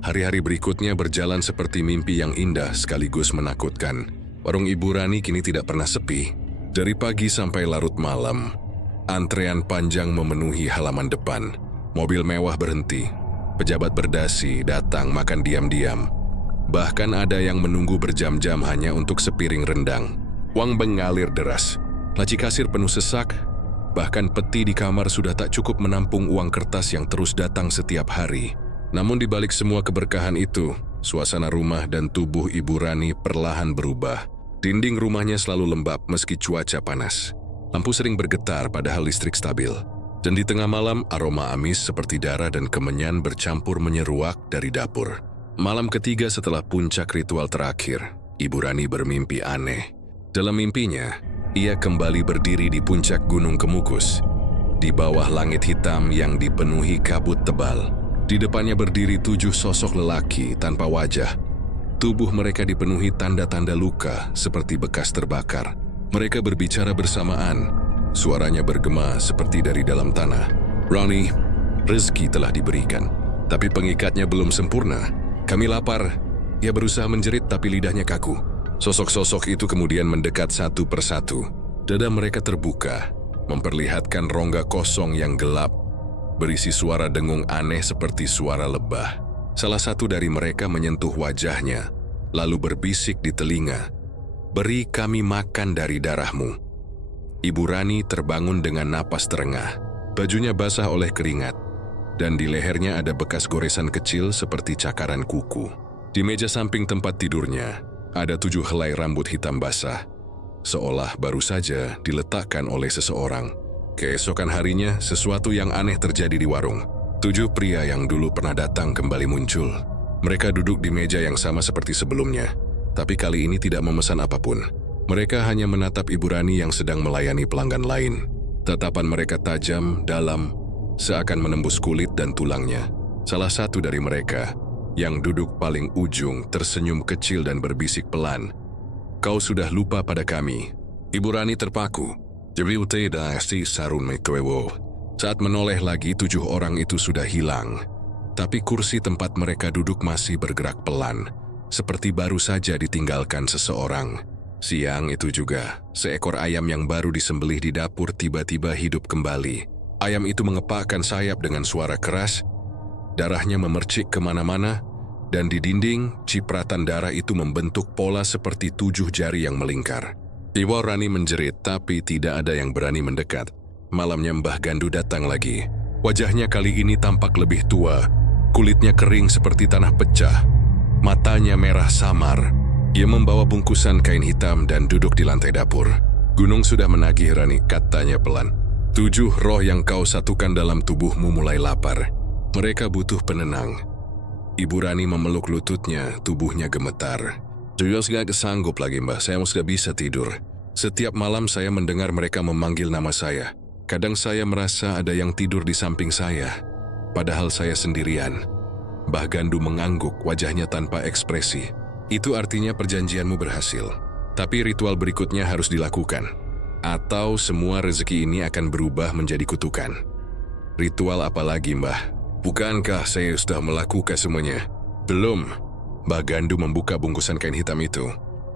Hari-hari berikutnya berjalan seperti mimpi yang indah sekaligus menakutkan. Warung Ibu Rani kini tidak pernah sepi. Dari pagi sampai larut malam, antrean panjang memenuhi halaman depan. Mobil mewah berhenti. Pejabat berdasi datang makan diam-diam. Bahkan ada yang menunggu berjam-jam hanya untuk sepiring rendang. Uang mengalir deras. Laci kasir penuh sesak. Bahkan peti di kamar sudah tak cukup menampung uang kertas yang terus datang setiap hari. Namun di balik semua keberkahan itu, suasana rumah dan tubuh Ibu Rani perlahan berubah. Dinding rumahnya selalu lembab meski cuaca panas. Lampu sering bergetar padahal listrik stabil. Dan di tengah malam, aroma amis seperti darah dan kemenyan bercampur menyeruak dari dapur. Malam ketiga setelah puncak ritual terakhir, Ibu Rani bermimpi aneh. Dalam mimpinya, ia kembali berdiri di puncak Gunung Kemukus, di bawah langit hitam yang dipenuhi kabut tebal. Di depannya berdiri 7 sosok lelaki tanpa wajah. Tubuh mereka dipenuhi tanda-tanda luka seperti bekas terbakar. Mereka berbicara bersamaan. Suaranya bergema seperti dari dalam tanah. Rani, rezeki telah diberikan, tapi pengikatnya belum sempurna. Kami lapar. Ia berusaha menjerit tapi lidahnya kaku. Sosok-sosok itu kemudian mendekat satu persatu. Dada mereka terbuka. memperlihatkan rongga kosong yang gelap, berisi suara dengung aneh seperti suara lebah. Salah satu dari mereka menyentuh wajahnya, lalu berbisik di telinga, "Beri kami makan dari darahmu." Ibu Rani terbangun dengan napas terengah. Bajunya basah oleh keringat, dan di lehernya ada bekas goresan kecil seperti cakaran kuku. Di meja samping tempat tidurnya, ada 7 helai rambut hitam basah, seolah baru saja diletakkan oleh seseorang. Keesokan harinya, sesuatu yang aneh terjadi di warung. 7 pria yang dulu pernah datang kembali muncul. Mereka duduk di meja yang sama seperti sebelumnya, tapi kali ini tidak memesan apapun. Mereka hanya menatap Ibu Rani yang sedang melayani pelanggan lain. Tatapan mereka tajam, dalam, seakan menembus kulit dan tulangnya. Salah satu dari mereka, yang duduk paling ujung, tersenyum kecil dan berbisik pelan, "Kau sudah lupa pada kami." Ibu Rani terpaku. Saat menoleh lagi, 7 orang itu sudah hilang. Tapi kursi tempat mereka duduk masih bergerak pelan, seperti baru saja ditinggalkan seseorang. Siang itu juga, seekor ayam yang baru disembelih di dapur tiba-tiba hidup kembali. Ayam itu mengepakkan sayap dengan suara keras, darahnya memercik kemana-mana, dan di dinding, cipratan darah itu membentuk pola seperti 7 jari yang melingkar. Ibu Rani menjerit, tapi tidak ada yang berani mendekat. Malamnya Mbah Gandu datang lagi. Wajahnya kali ini tampak lebih tua, kulitnya kering seperti tanah pecah, matanya merah samar. Ia membawa bungkusan kain hitam dan duduk di lantai dapur. "Gunung sudah menagih, Rani," katanya pelan. 7 roh yang kau satukan dalam tubuhmu mulai lapar. Mereka butuh penenang." Ibu Rani memeluk lututnya, tubuhnya gemetar. "Saya sudah sanggup lagi, Mbah. Saya sudah bisa tidur. Setiap malam saya mendengar mereka memanggil nama saya. Kadang saya merasa ada yang tidur di samping saya, padahal saya sendirian." Mbah Gandu mengangguk, wajahnya tanpa ekspresi. "Itu artinya perjanjianmu berhasil. Tapi ritual berikutnya harus dilakukan, atau semua rezeki ini akan berubah menjadi kutukan." "Ritual apa lagi, Mbah? Bukankah saya sudah melakukan semuanya?" "Belum." Mbah Gandu membuka bungkusan kain hitam itu.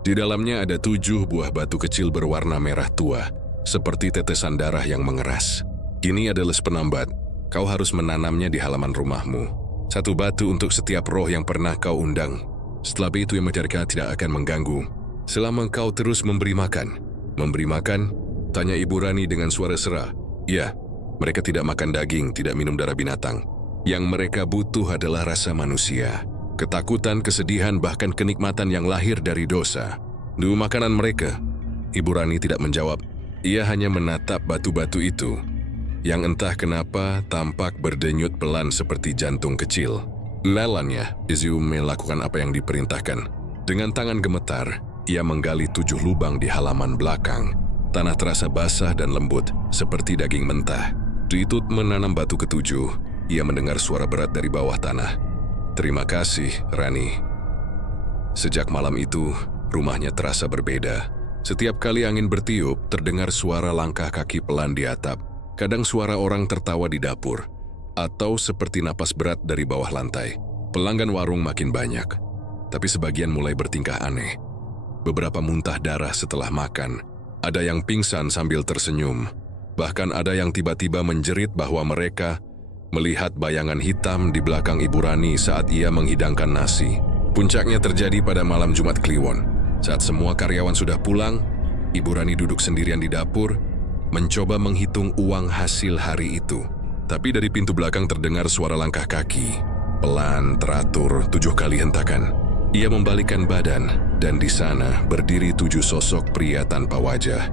Di dalamnya ada 7 buah batu kecil berwarna merah tua, seperti tetesan darah yang mengeras. "Ini adalah penambat. Kau harus menanamnya di halaman rumahmu. 1 batu untuk setiap roh yang pernah kau undang. Setelah itu yang mereka tidak akan mengganggu. Selama kau terus memberi makan." "Memberi makan?" tanya Ibu Rani dengan suara serah. "Ya, mereka tidak makan daging, tidak minum darah binatang. Yang mereka butuh adalah rasa manusia. Ketakutan, kesedihan, bahkan kenikmatan yang lahir dari dosa. Dulu makanan mereka." Ibu Rani tidak menjawab. Ia hanya menatap batu-batu itu, yang entah kenapa tampak berdenyut pelan seperti jantung kecil. Lalannya, Iziu melakukan apa yang diperintahkan. Dengan tangan gemetar, ia menggali 7 lubang di halaman belakang. Tanah terasa basah dan lembut, seperti daging mentah. Ditut menanam batu ke-7, ia mendengar suara berat dari bawah tanah. "Terima kasih, Rani." Sejak malam itu, rumahnya terasa berbeda. Setiap kali angin bertiup, terdengar suara langkah kaki pelan di atap. Kadang suara orang tertawa di dapur, atau seperti napas berat dari bawah lantai. Pelanggan warung makin banyak, tapi sebagian mulai bertingkah aneh. Beberapa muntah darah setelah makan, ada yang pingsan sambil tersenyum, bahkan ada yang tiba-tiba menjerit bahwa mereka melihat bayangan hitam di belakang Ibu Rani saat ia menghidangkan nasi. Puncaknya terjadi pada malam Jumat Kliwon. Saat semua karyawan sudah pulang, Ibu Rani duduk sendirian di dapur, mencoba menghitung uang hasil hari itu. Tapi dari pintu belakang terdengar suara langkah kaki, pelan, teratur, 7 kali hentakan. Ia membalikkan badan, dan di sana berdiri 7 sosok pria tanpa wajah,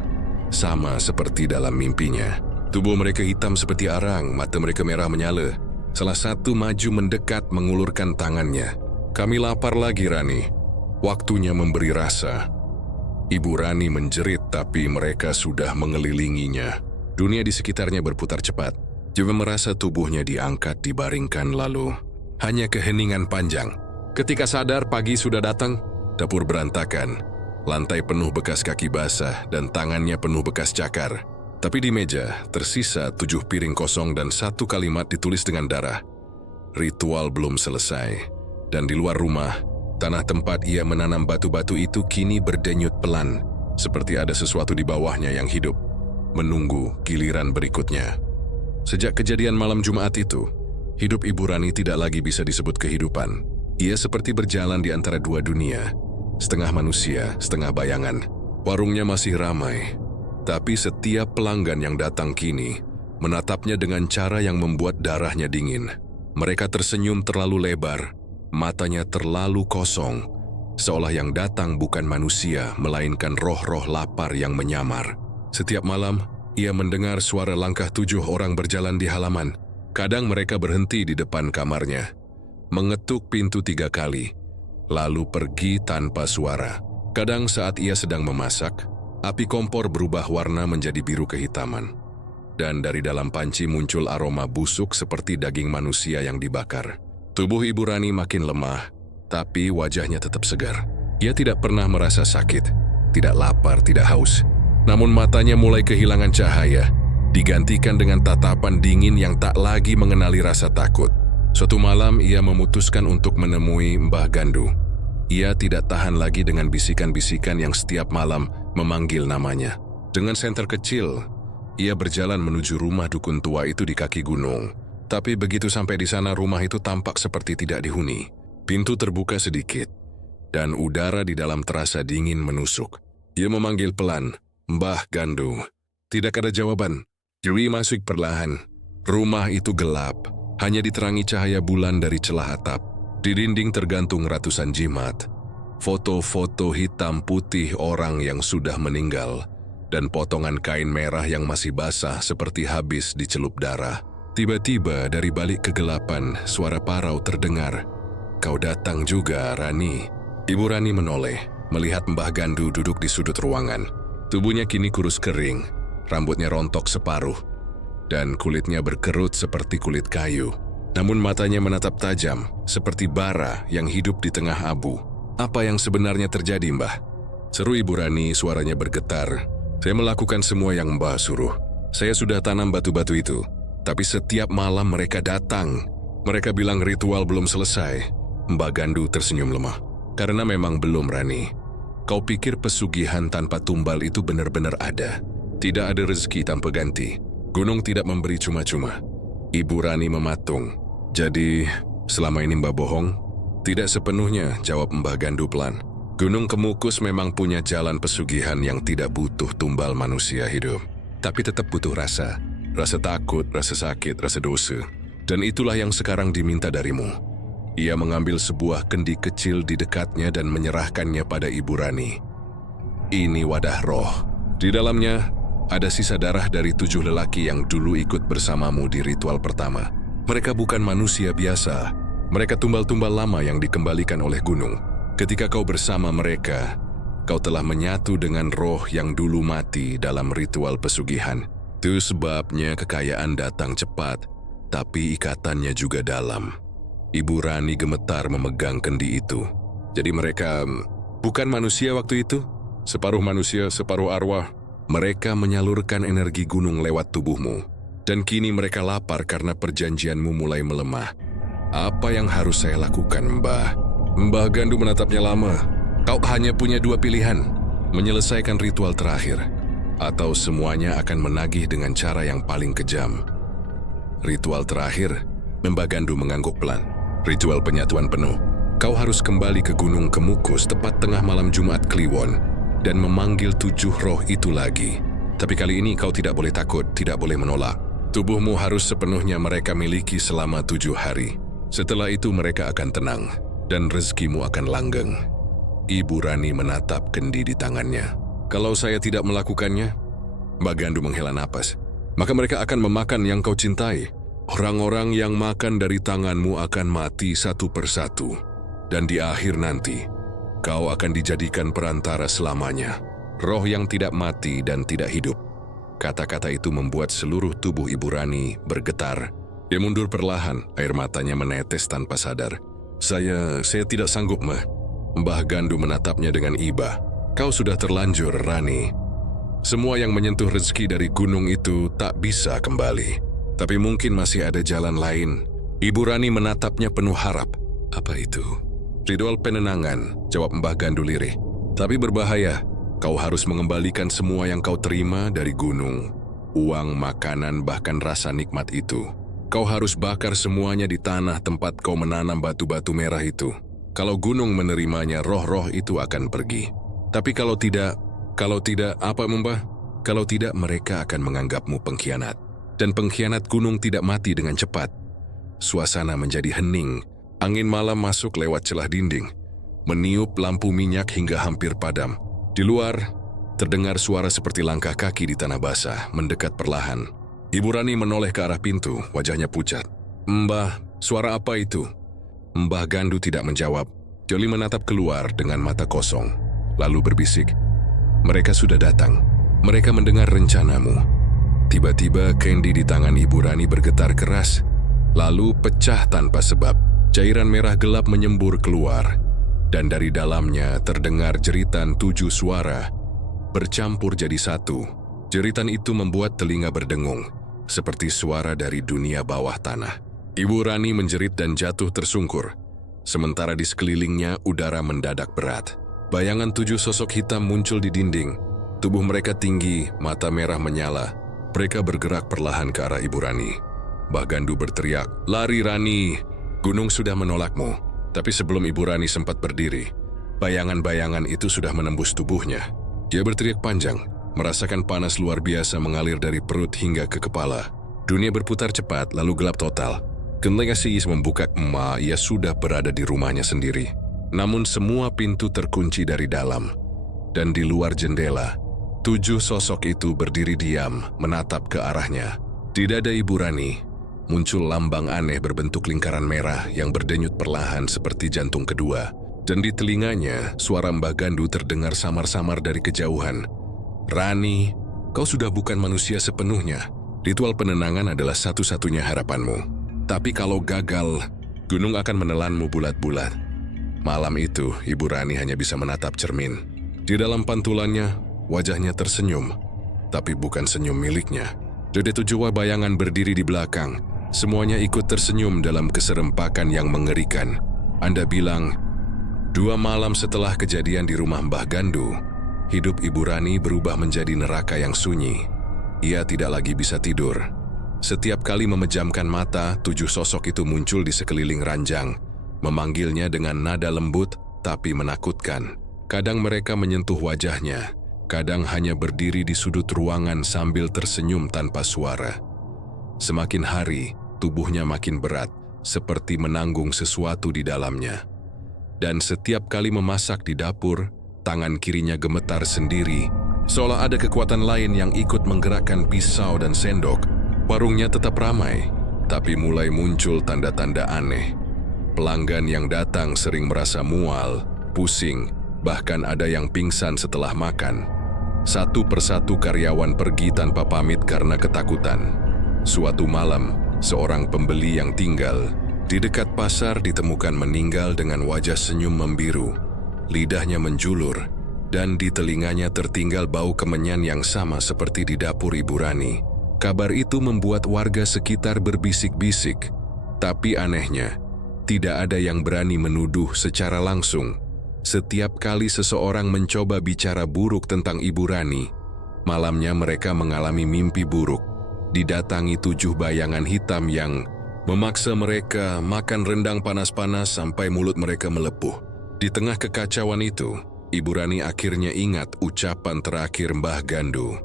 sama seperti dalam mimpinya. Tubuh mereka hitam seperti arang, mata mereka merah menyala. Salah satu maju mendekat mengulurkan tangannya. "Kami lapar lagi, Rani. Waktunya memberi rasa." Ibu Rani menjerit, tapi mereka sudah mengelilinginya. Dunia di sekitarnya berputar cepat. Juga merasa tubuhnya diangkat, dibaringkan, lalu hanya keheningan panjang. Ketika sadar pagi sudah datang, dapur berantakan. Lantai penuh bekas kaki basah dan tangannya penuh bekas cakar. Tapi di meja tersisa 7 piring kosong dan 1 kalimat ditulis dengan darah. Ritual belum selesai. Dan di luar rumah, tanah tempat ia menanam batu-batu itu kini berdenyut pelan, seperti ada sesuatu di bawahnya yang hidup. menunggu giliran berikutnya. Sejak kejadian malam Jumat itu, hidup Ibu Rani tidak lagi bisa disebut kehidupan. Ia seperti berjalan di antara dua dunia, setengah manusia, setengah bayangan. Warungnya masih ramai, tapi setiap pelanggan yang datang kini menatapnya dengan cara yang membuat darahnya dingin. Mereka tersenyum terlalu lebar, matanya terlalu kosong, seolah yang datang bukan manusia, melainkan roh-roh lapar yang menyamar. Setiap malam, ia mendengar suara langkah 7 orang berjalan di halaman. Kadang mereka berhenti di depan kamarnya, mengetuk pintu 3 kali, lalu pergi tanpa suara. Kadang saat ia sedang memasak, api kompor berubah warna menjadi biru kehitaman. Dan dari dalam panci muncul aroma busuk seperti daging manusia yang dibakar. Tubuh Ibu Rani makin lemah, tapi wajahnya tetap segar. Ia tidak pernah merasa sakit, tidak lapar, tidak haus. Namun matanya mulai kehilangan cahaya, digantikan dengan tatapan dingin yang tak lagi mengenali rasa takut. Suatu malam ia memutuskan untuk menemui Mbah Gandu. Ia tidak tahan lagi dengan bisikan-bisikan yang setiap malam memanggil namanya. Dengan senter kecil, ia berjalan menuju rumah dukun tua itu di kaki gunung. Tapi begitu sampai di sana, rumah itu tampak seperti tidak dihuni. Pintu terbuka sedikit, dan udara di dalam terasa dingin menusuk. Ia memanggil pelan, "Mbah Gandu." Tidak ada jawaban. Jeri masuk perlahan. Rumah itu gelap, hanya diterangi cahaya bulan dari celah atap. Di dinding tergantung ratusan jimat, foto-foto hitam putih orang yang sudah meninggal, dan potongan kain merah yang masih basah seperti habis dicelup darah. Tiba-tiba dari balik kegelapan, suara parau terdengar. "Kau datang juga, Rani." Ibu Rani menoleh, melihat Mbah Gandu duduk di sudut ruangan. Tubuhnya kini kurus kering, rambutnya rontok separuh, dan kulitnya berkerut seperti kulit kayu. Namun matanya menatap tajam, seperti bara yang hidup di tengah abu. "Apa yang sebenarnya terjadi, Mbah?" Seru Ibu Rani, suaranya bergetar. "Saya melakukan semua yang Mbah suruh. Saya sudah tanam batu-batu itu, tapi setiap malam mereka datang. Mereka bilang ritual belum selesai." Mbah Gandu tersenyum lemah. "Karena memang belum, Rani. Kau pikir pesugihan tanpa tumbal itu benar-benar ada? Tidak ada rezeki tanpa ganti. Gunung tidak memberi cuma-cuma." Ibu Rani mematung. "Jadi, selama ini Mbah bohong?" "Tidak sepenuhnya," jawab Mbah Gandu pelan. "Gunung Kemukus memang punya jalan pesugihan yang tidak butuh tumbal manusia hidup. Tapi tetap butuh rasa. Rasa takut, rasa sakit, rasa dosa. Dan itulah yang sekarang diminta darimu." Ia mengambil sebuah kendi kecil di dekatnya dan menyerahkannya pada Ibu Rani. "Ini wadah roh. Di dalamnya ada sisa darah dari 7 lelaki yang dulu ikut bersamamu di ritual pertama. Mereka bukan manusia biasa. Mereka tumbal-tumbal lama yang dikembalikan oleh gunung. Ketika kau bersama mereka, kau telah menyatu dengan roh yang dulu mati dalam ritual pesugihan. Itu sebabnya kekayaan datang cepat, tapi ikatannya juga dalam." Ibu Rani gemetar memegang kendi itu. "Jadi mereka bukan manusia waktu itu? Separuh manusia, separuh arwah. Mereka menyalurkan energi gunung lewat tubuhmu. Dan kini mereka lapar karena perjanjianmu mulai melemah. Apa yang harus saya lakukan, Mbah?" Mbah Gandu menatapnya lama. "Kau hanya punya 2 pilihan. Menyelesaikan ritual terakhir, atau semuanya akan menagih dengan cara yang paling kejam." "Ritual terakhir?" Mbah Gandu mengangguk pelan. "Ritual penyatuan penuh. Kau harus kembali ke Gunung Kemukus tepat tengah malam Jumat Kliwon dan memanggil 7 roh itu lagi. Tapi kali ini kau tidak boleh takut, tidak boleh menolak. Tubuhmu harus sepenuhnya mereka miliki selama 7 hari. Setelah itu mereka akan tenang dan rezekimu akan langgeng." Ibu Rani menatap kendi di tangannya. "Kalau saya tidak melakukannya," Mbah Gandu menghela napas, "maka mereka akan memakan yang kau cintai. Orang-orang yang makan dari tanganmu akan mati satu persatu. Dan di akhir nanti, kau akan dijadikan perantara selamanya. Roh yang tidak mati dan tidak hidup." Kata-kata itu membuat seluruh tubuh Ibu Rani bergetar. Dia mundur perlahan, air matanya menetes tanpa sadar. Saya tidak sanggup, Mbah." Mbah Gandu menatapnya dengan iba. "Kau sudah terlanjur, Rani. Semua yang menyentuh rezeki dari gunung itu tak bisa kembali. Tapi mungkin masih ada jalan lain." Ibu Rani menatapnya penuh harap. "Apa itu?" "Ritual penenangan," jawab Mbah Gandu lirih. "Tapi berbahaya. Kau harus mengembalikan semua yang kau terima dari gunung." uang, makanan, bahkan rasa nikmat itu. Kau harus bakar semuanya di tanah tempat kau menanam batu-batu merah itu. Kalau gunung menerimanya, roh-roh itu akan pergi. Tapi kalau tidak, apa Mbah? Kalau tidak, mereka akan menganggapmu pengkhianat. Dan pengkhianat gunung tidak mati dengan cepat. Suasana menjadi hening. Angin malam masuk lewat celah dinding, meniup lampu minyak hingga hampir padam. Di luar, terdengar suara seperti langkah kaki di tanah basah, mendekat perlahan. Ibu Rani menoleh ke arah pintu, wajahnya pucat. "Mbah, suara apa itu?" Mbah Gandu tidak menjawab. Joli menatap keluar dengan mata kosong, lalu berbisik, "Mereka sudah datang. Mereka mendengar rencanamu." Tiba-tiba kendi di tangan Ibu Rani bergetar keras, lalu pecah tanpa sebab. Cairan merah gelap menyembur keluar, dan dari dalamnya terdengar jeritan 7 suara, bercampur jadi satu. Jeritan itu membuat telinga berdengung, seperti suara dari dunia bawah tanah. Ibu Rani menjerit dan jatuh tersungkur. Sementara di sekelilingnya udara mendadak berat. Bayangan 7 sosok hitam muncul di dinding. Tubuh mereka tinggi, mata merah menyala. Mereka bergerak perlahan ke arah Ibu Rani. Mbah Gandu berteriak, "Lari Rani! Gunung sudah menolakmu." Tapi sebelum Ibu Rani sempat berdiri, bayangan-bayangan itu sudah menembus tubuhnya. Dia berteriak panjang, merasakan panas luar biasa mengalir dari perut hingga ke kepala. Dunia berputar cepat, lalu gelap total. Ketika Siis membuka emak, ia sudah berada di rumahnya sendiri. Namun semua pintu terkunci dari dalam. Dan di luar jendela, 7 sosok itu berdiri diam, menatap ke arahnya. Di dada Ibu Rani, muncul lambang aneh berbentuk lingkaran merah yang berdenyut perlahan seperti jantung kedua. Dan di telinganya, suara Mbah Gandu terdengar samar-samar dari kejauhan. "Rani, kau sudah bukan manusia sepenuhnya. Ritual penenangan adalah satu-satunya harapanmu. Tapi kalau gagal, gunung akan menelanmu bulat-bulat." Malam itu, Ibu Rani hanya bisa menatap cermin. Di dalam pantulannya, wajahnya tersenyum, tapi bukan senyum miliknya. Ada 7 bayangan berdiri di belakang. Semuanya ikut tersenyum dalam keserempakan yang mengerikan. Anda bilang, 2 malam setelah kejadian di rumah Mbah Gandu, hidup Ibu Rani berubah menjadi neraka yang sunyi. Ia tidak lagi bisa tidur. Setiap kali memejamkan mata, 7 sosok itu muncul di sekeliling ranjang, memanggilnya dengan nada lembut tapi menakutkan. Kadang mereka menyentuh wajahnya, kadang hanya berdiri di sudut ruangan sambil tersenyum tanpa suara. Semakin hari, tubuhnya makin berat, seperti menanggung sesuatu di dalamnya. Dan setiap kali memasak di dapur, tangan kirinya gemetar sendiri, seolah ada kekuatan lain yang ikut menggerakkan pisau dan sendok. Warungnya tetap ramai, tapi mulai muncul tanda-tanda aneh. Pelanggan yang datang sering merasa mual, pusing, bahkan ada yang pingsan setelah makan. Satu persatu karyawan pergi tanpa pamit karena ketakutan. Suatu malam, seorang pembeli yang tinggal di dekat pasar ditemukan meninggal dengan wajah senyum membiru. Lidahnya menjulur, dan di telinganya tertinggal bau kemenyan yang sama seperti di dapur Ibu Rani. Kabar itu membuat warga sekitar berbisik-bisik, tapi anehnya, tidak ada yang berani menuduh secara langsung. Setiap kali seseorang mencoba bicara buruk tentang Ibu Rani, malamnya mereka mengalami mimpi buruk. Didatangi 7 bayangan hitam yang memaksa mereka makan rendang panas-panas sampai mulut mereka melepuh. Di tengah kekacauan itu, Ibu Rani akhirnya ingat ucapan terakhir Mbah Gandu.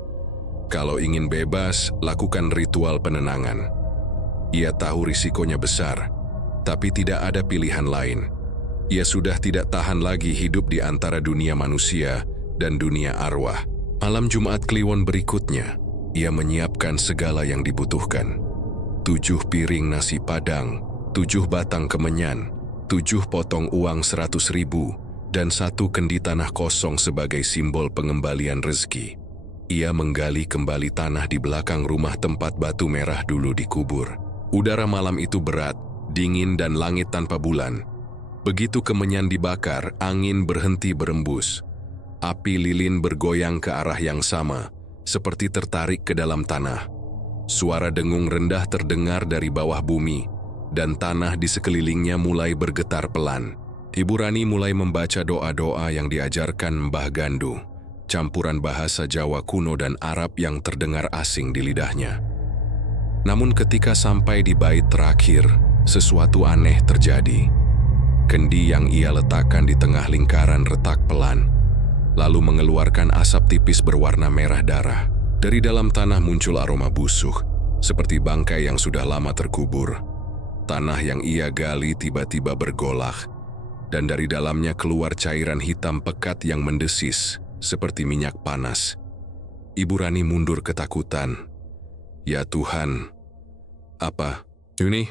Kalau ingin bebas, lakukan ritual penenangan. Ia tahu risikonya besar, tapi tidak ada pilihan lain. Ia sudah tidak tahan lagi hidup di antara dunia manusia dan dunia arwah. Malam Jumat Kliwon berikutnya, ia menyiapkan segala yang dibutuhkan. 7 piring nasi padang, 7 batang kemenyan, 7 potong uang 100.000, dan 1 kendi tanah kosong sebagai simbol pengembalian rezeki. Ia menggali kembali tanah di belakang rumah tempat batu merah dulu dikubur. Udara malam itu berat, dingin dan langit tanpa bulan. Begitu kemenyan dibakar, angin berhenti berembus. Api lilin bergoyang ke arah yang sama, seperti tertarik ke dalam tanah. Suara dengung rendah terdengar dari bawah bumi, dan tanah di sekelilingnya mulai bergetar pelan. Ibu Rani mulai membaca doa-doa yang diajarkan Mbah Gandu. percampuran bahasa Jawa kuno dan Arab yang terdengar asing di lidahnya. Namun ketika sampai di bait terakhir, sesuatu aneh terjadi. Kendi yang ia letakkan di tengah lingkaran retak pelan, lalu mengeluarkan asap tipis berwarna merah darah. Dari dalam tanah muncul aroma busuk, seperti bangkai yang sudah lama terkubur. Tanah yang ia gali tiba-tiba bergolak, dan dari dalamnya keluar cairan hitam pekat yang mendesis, seperti minyak panas. Ibu Rani mundur ketakutan. Ya Tuhan, apa ini?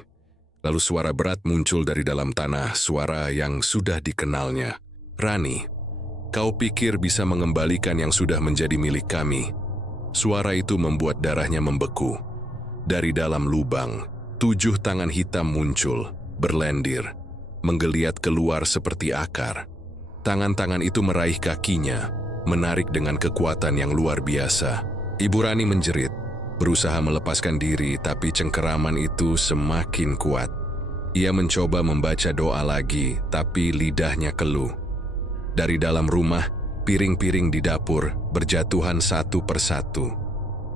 Lalu suara berat muncul dari dalam tanah, suara yang sudah dikenalnya. Rani, kau pikir bisa mengembalikan yang sudah menjadi milik kami? Suara itu membuat darahnya membeku. Dari dalam lubang, 7 tangan hitam muncul, berlendir, menggeliat keluar seperti akar. Tangan-tangan itu meraih kakinya, menarik dengan kekuatan yang luar biasa. Ibu Rani menjerit, berusaha melepaskan diri, tapi cengkeraman itu semakin kuat. Ia mencoba membaca doa lagi, tapi lidahnya keluh. Dari dalam rumah, piring-piring di dapur berjatuhan satu persatu.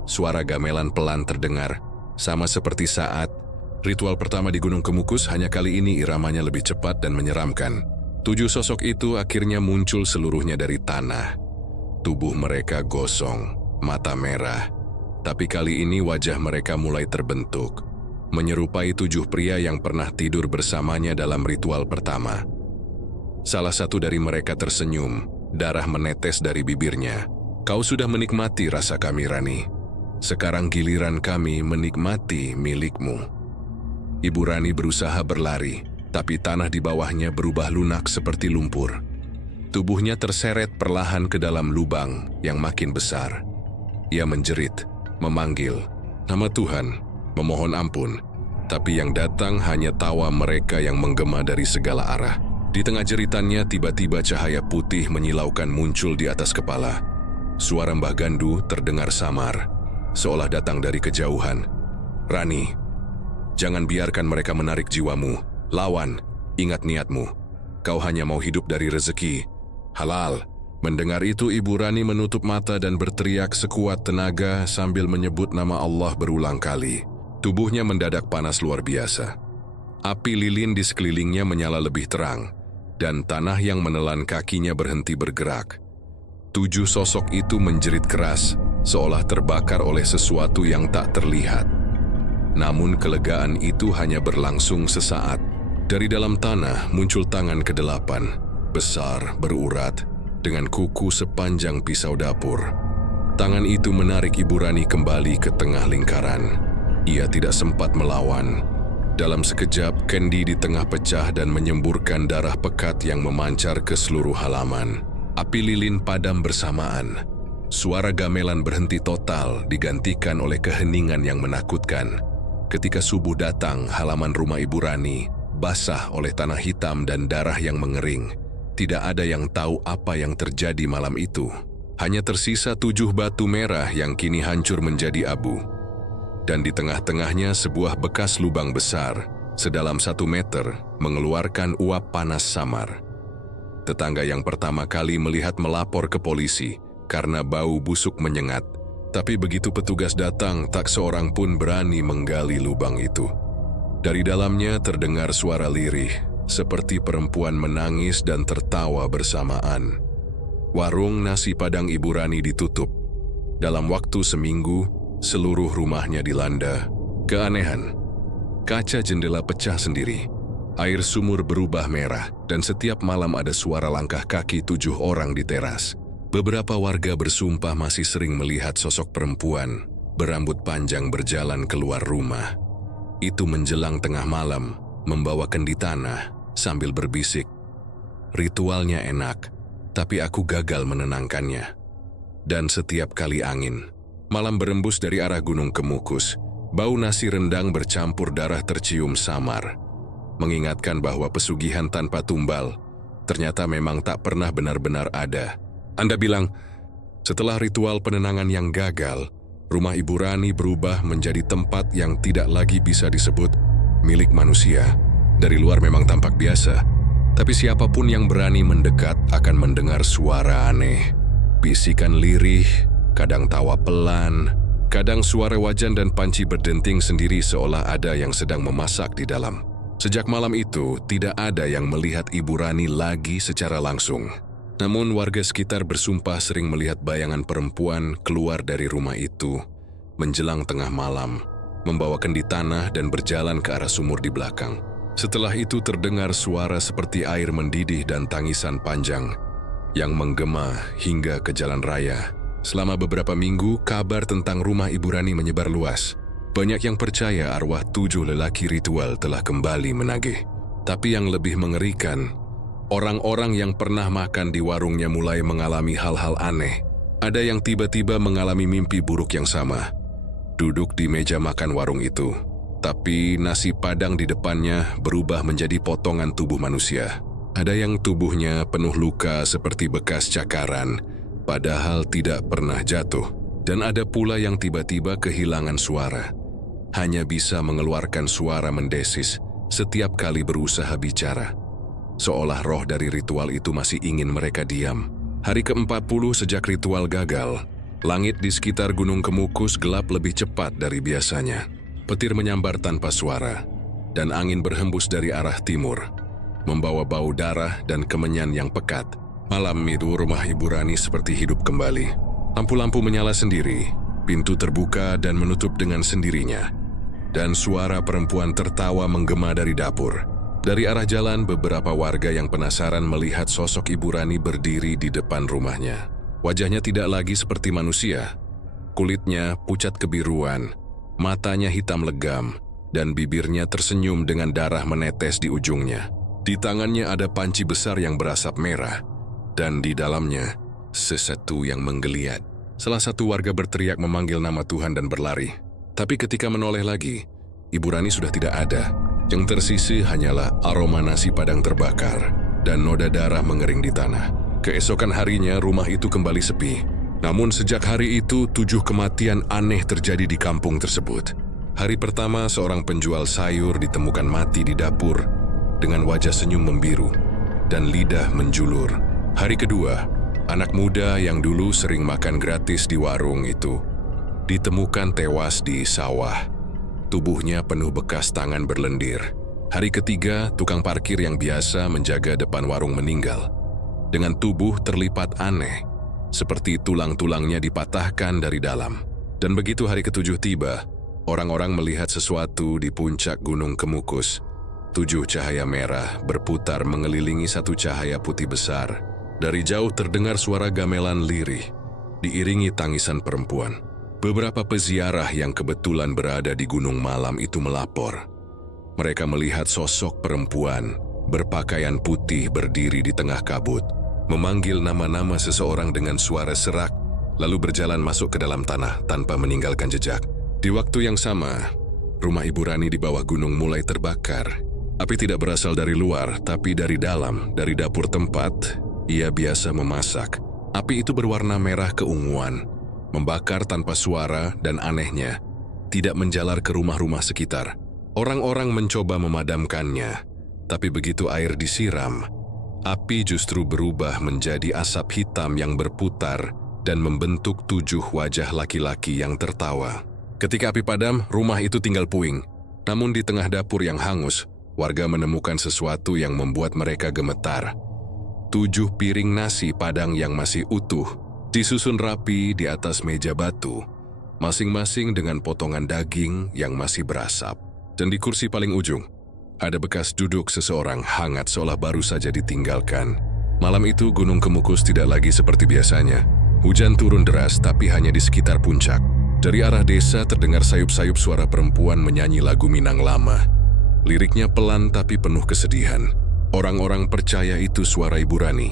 Suara gamelan pelan terdengar, sama seperti saat ritual pertama di Gunung Kemukus, hanya kali ini iramanya lebih cepat dan menyeramkan. 7 sosok itu akhirnya muncul seluruhnya dari tanah. Tubuh mereka gosong, mata merah, tapi kali ini wajah mereka mulai terbentuk, menyerupai 7 pria yang pernah tidur bersamanya dalam ritual pertama. Salah satu dari mereka tersenyum, darah menetes dari bibirnya. Kau sudah menikmati rasa kami, Rani. Sekarang giliran kami menikmati milikmu. Ibu Rani berusaha berlari, tapi tanah di bawahnya berubah lunak seperti lumpur. Tubuhnya terseret perlahan ke dalam lubang yang makin besar. Ia menjerit, memanggil nama Tuhan, memohon ampun, tapi yang datang hanya tawa mereka yang menggema dari segala arah. Di tengah jeritannya, tiba-tiba cahaya putih menyilaukan muncul di atas kepala. Suara Mbah Gandu terdengar samar, seolah datang dari kejauhan. Rani, jangan biarkan mereka menarik jiwamu. Lawan, ingat niatmu. Kau hanya mau hidup dari rezeki halal. Mendengar itu, Ibu Rani menutup mata dan berteriak sekuat tenaga sambil menyebut nama Allah berulang kali. Tubuhnya mendadak panas luar biasa. Api lilin di sekelilingnya menyala lebih terang, dan tanah yang menelan kakinya berhenti bergerak. 7 sosok itu menjerit keras, seolah terbakar oleh sesuatu yang tak terlihat. Namun kelegaan itu hanya berlangsung sesaat. Dari dalam tanah muncul tangan ke-8, besar, berurat, dengan kuku sepanjang pisau dapur. Tangan itu menarik Ibu Rani kembali ke tengah lingkaran. Ia tidak sempat melawan. Dalam sekejap, kendi di tengah pecah dan menyemburkan darah pekat yang memancar ke seluruh halaman. Api lilin padam bersamaan. Suara gamelan berhenti total, digantikan oleh keheningan yang menakutkan. Ketika subuh datang, halaman rumah Ibu Rani basah oleh tanah hitam dan darah yang mengering. Tidak ada yang tahu apa yang terjadi malam itu. Hanya tersisa 7 batu merah yang kini hancur menjadi abu. Dan di tengah-tengahnya sebuah bekas lubang besar, sedalam 1 meter, mengeluarkan uap panas samar. Tetangga yang pertama kali melihat melapor ke polisi karena bau busuk menyengat. Tapi begitu petugas datang, tak seorang pun berani menggali lubang itu. Dari dalamnya terdengar suara lirih, seperti perempuan menangis dan tertawa bersamaan. Warung nasi Padang Ibu Rani ditutup. Dalam waktu seminggu, seluruh rumahnya dilanda keanehan. Kaca jendela pecah sendiri, air sumur berubah merah, dan setiap malam ada suara langkah kaki 7 orang di teras. Beberapa warga bersumpah masih sering melihat sosok perempuan berambut panjang berjalan keluar rumah. Itu menjelang tengah malam, membawa kendi tanah sambil berbisik. Ritualnya enak, tapi aku gagal menenangkannya. Dan setiap kali angin, malam berembus dari arah Gunung Kemukus, bau nasi rendang bercampur darah tercium samar, mengingatkan bahwa pesugihan tanpa tumbal ternyata memang tak pernah benar-benar ada. Anda bilang, setelah ritual penenangan yang gagal, rumah Ibu Rani berubah menjadi tempat yang tidak lagi bisa disebut milik manusia. Dari luar memang tampak biasa, tapi siapapun yang berani mendekat akan mendengar suara aneh. bisikan lirih, kadang tawa pelan, kadang suara wajan dan panci berdenting sendiri seolah ada yang sedang memasak di dalam. Sejak malam itu, tidak ada yang melihat Ibu Rani lagi secara langsung. Namun warga sekitar bersumpah sering melihat bayangan perempuan keluar dari rumah itu menjelang tengah malam, membawa kendi tanah dan berjalan ke arah sumur di belakang. Setelah itu terdengar suara seperti air mendidih dan tangisan panjang yang menggema hingga ke jalan raya. Selama beberapa minggu, kabar tentang rumah Ibu Rani menyebar luas. Banyak yang percaya arwah 7 lelaki ritual telah kembali menagih. Tapi yang lebih mengerikan, orang-orang yang pernah makan di warungnya mulai mengalami hal-hal aneh. Ada yang tiba-tiba mengalami mimpi buruk yang sama. Duduk di meja makan warung itu, tapi nasi padang di depannya berubah menjadi potongan tubuh manusia. Ada yang tubuhnya penuh luka seperti bekas cakaran, padahal tidak pernah jatuh. Dan ada pula yang tiba-tiba kehilangan suara. Hanya bisa mengeluarkan suara mendesis setiap kali berusaha bicara. Seolah roh dari ritual itu masih ingin mereka diam. Hari ke-40 sejak ritual gagal, langit di sekitar Gunung Kemukus gelap lebih cepat dari biasanya. Petir menyambar tanpa suara, dan angin berhembus dari arah timur, membawa bau darah dan kemenyan yang pekat. Malam itu rumah Ibu Rani seperti hidup kembali. Lampu-lampu menyala sendiri, pintu terbuka dan menutup dengan sendirinya. Dan suara perempuan tertawa menggema dari dapur. Dari arah jalan, beberapa warga yang penasaran melihat sosok Ibu Rani berdiri di depan rumahnya. Wajahnya tidak lagi seperti manusia. Kulitnya pucat kebiruan, matanya hitam legam, dan bibirnya tersenyum dengan darah menetes di ujungnya. Di tangannya ada panci besar yang berasap merah, dan di dalamnya sesuatu yang menggeliat. Salah satu warga berteriak memanggil nama Tuhan dan berlari. Tapi ketika menoleh lagi, Ibu Rani sudah tidak ada. Yang tersisa hanyalah aroma nasi padang terbakar dan noda darah mengering di tanah. Keesokan harinya rumah itu kembali sepi. Namun sejak hari itu 7 kematian aneh terjadi di kampung tersebut. Hari pertama seorang penjual sayur ditemukan mati di dapur dengan wajah senyum membiru dan lidah menjulur. Hari kedua, anak muda yang dulu sering makan gratis di warung itu ditemukan tewas di sawah. Tubuhnya penuh bekas tangan berlendir. Hari ketiga, tukang parkir yang biasa menjaga depan warung meninggal. Dengan tubuh terlipat aneh, seperti tulang-tulangnya dipatahkan dari dalam. Dan begitu hari ketujuh tiba, orang-orang melihat sesuatu di puncak Gunung Kemukus. 7 cahaya merah berputar mengelilingi satu cahaya putih besar. Dari jauh terdengar suara gamelan lirih, diiringi tangisan perempuan. Beberapa peziarah yang kebetulan berada di gunung malam itu melapor. Mereka melihat sosok perempuan berpakaian putih berdiri di tengah kabut, memanggil nama-nama seseorang dengan suara serak, lalu berjalan masuk ke dalam tanah tanpa meninggalkan jejak. Di waktu yang sama, rumah Ibu Rani di bawah gunung mulai terbakar. Api tidak berasal dari luar, tapi dari dalam, dari dapur tempat ia biasa memasak. Api itu berwarna merah keunguan, membakar tanpa suara dan anehnya, tidak menjalar ke rumah-rumah sekitar. Orang-orang mencoba memadamkannya, tapi begitu air disiram, api justru berubah menjadi asap hitam yang berputar dan membentuk 7 wajah laki-laki yang tertawa. Ketika api padam, rumah itu tinggal puing. Namun di tengah dapur yang hangus, warga menemukan sesuatu yang membuat mereka gemetar. 7 piring nasi padang yang masih utuh, disusun rapi di atas meja batu, masing-masing dengan potongan daging yang masih berasap. Dan di kursi paling ujung, ada bekas duduk seseorang hangat seolah baru saja ditinggalkan. Malam itu Gunung Kemukus tidak lagi seperti biasanya. Hujan turun deras tapi hanya di sekitar puncak. Dari arah desa terdengar sayup-sayup suara perempuan menyanyi lagu Minang lama. Liriknya pelan tapi penuh kesedihan. Orang-orang percaya itu suara Ibu Rani,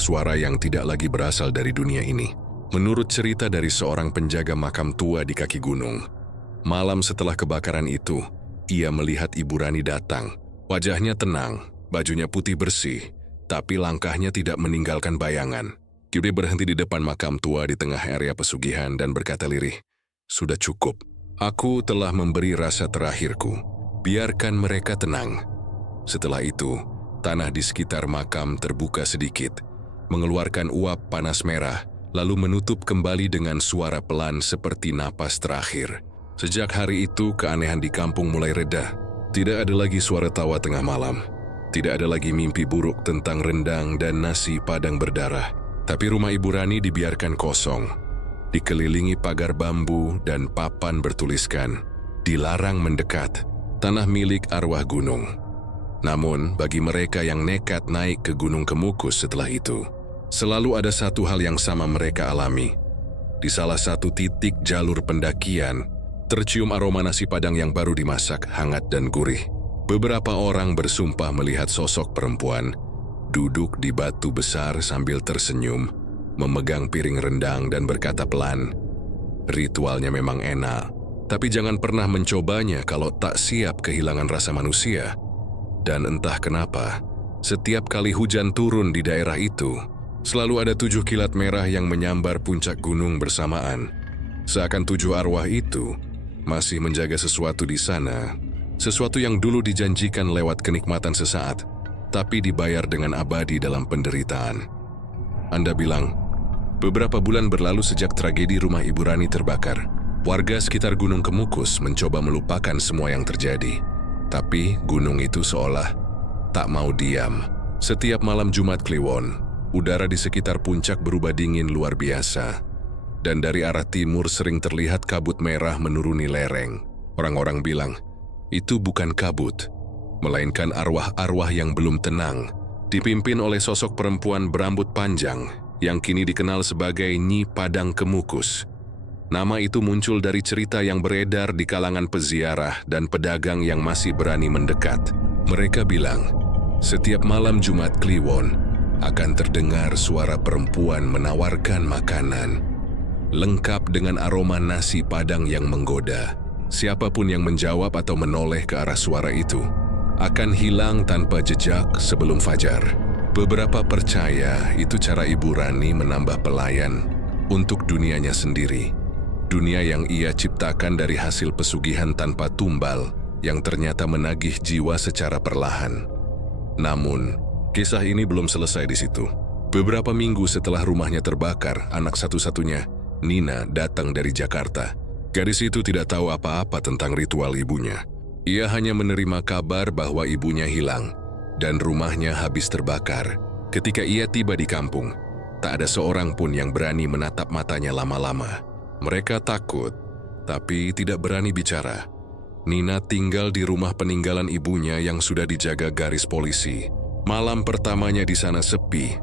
suara yang tidak lagi berasal dari dunia ini. Menurut cerita dari seorang penjaga makam tua di kaki gunung, malam setelah kebakaran itu, ia melihat Ibu Rani datang. Wajahnya tenang, bajunya putih bersih, tapi langkahnya tidak meninggalkan bayangan. Dia berhenti di depan makam tua di tengah area pesugihan dan berkata lirih, "Sudah cukup. Aku telah memberi rasa terakhirku. Biarkan mereka tenang." Setelah itu, tanah di sekitar makam terbuka sedikit, mengeluarkan uap panas merah lalu menutup kembali dengan suara pelan seperti napas terakhir. Sejak hari itu, keanehan di kampung mulai reda. Tidak ada lagi suara tawa tengah malam. Tidak ada lagi mimpi buruk tentang rendang dan nasi padang berdarah. Tapi rumah Ibu Rani dibiarkan kosong, dikelilingi pagar bambu dan papan bertuliskan, "Dilarang mendekat, tanah milik arwah gunung." Namun, bagi mereka yang nekat naik ke Gunung Kemukus setelah itu, selalu ada satu hal yang sama mereka alami. Di salah satu titik jalur pendakian, tercium aroma nasi padang yang baru dimasak, hangat dan gurih. Beberapa orang bersumpah melihat sosok perempuan duduk di batu besar sambil tersenyum, memegang piring rendang dan berkata pelan, "Ritualnya memang enak, tapi jangan pernah mencobanya kalau tak siap kehilangan rasa manusia." Dan entah kenapa, setiap kali hujan turun di daerah itu, selalu ada 7 kilat merah yang menyambar puncak gunung bersamaan. Seakan 7 arwah itu masih menjaga sesuatu di sana, sesuatu yang dulu dijanjikan lewat kenikmatan sesaat, tapi dibayar dengan abadi dalam penderitaan. Anda bilang, beberapa bulan berlalu sejak tragedi rumah Ibu Rani terbakar. Warga sekitar Gunung Kemukus mencoba melupakan semua yang terjadi. Tapi gunung itu seolah tak mau diam. Setiap malam Jumat Kliwon, udara di sekitar puncak berubah dingin luar biasa. Dan dari arah timur sering terlihat kabut merah menuruni lereng. Orang-orang bilang, itu bukan kabut, melainkan arwah-arwah yang belum tenang, dipimpin oleh sosok perempuan berambut panjang yang kini dikenal sebagai Nyi Padang Kemukus. Nama itu muncul dari cerita yang beredar di kalangan peziarah dan pedagang yang masih berani mendekat. Mereka bilang, setiap malam Jumat Kliwon akan terdengar suara perempuan menawarkan makanan, lengkap dengan aroma nasi padang yang menggoda. Siapapun yang menjawab atau menoleh ke arah suara itu akan hilang tanpa jejak sebelum fajar. Beberapa percaya itu cara Ibu Rani menambah pelayan untuk dunianya sendiri. Dunia yang ia ciptakan dari hasil pesugihan tanpa tumbal yang ternyata menagih jiwa secara perlahan. Namun, kisah ini belum selesai di situ. Beberapa minggu setelah rumahnya terbakar, anak satu-satunya, Nina, datang dari Jakarta. Gadis itu tidak tahu apa-apa tentang ritual ibunya. Ia hanya menerima kabar bahwa ibunya hilang dan rumahnya habis terbakar. Ketika ia tiba di kampung, tak ada seorang pun yang berani menatap matanya lama-lama. Mereka takut, tapi tidak berani bicara. Nina tinggal di rumah peninggalan ibunya yang sudah dijaga garis polisi. Malam pertamanya di sana sepi,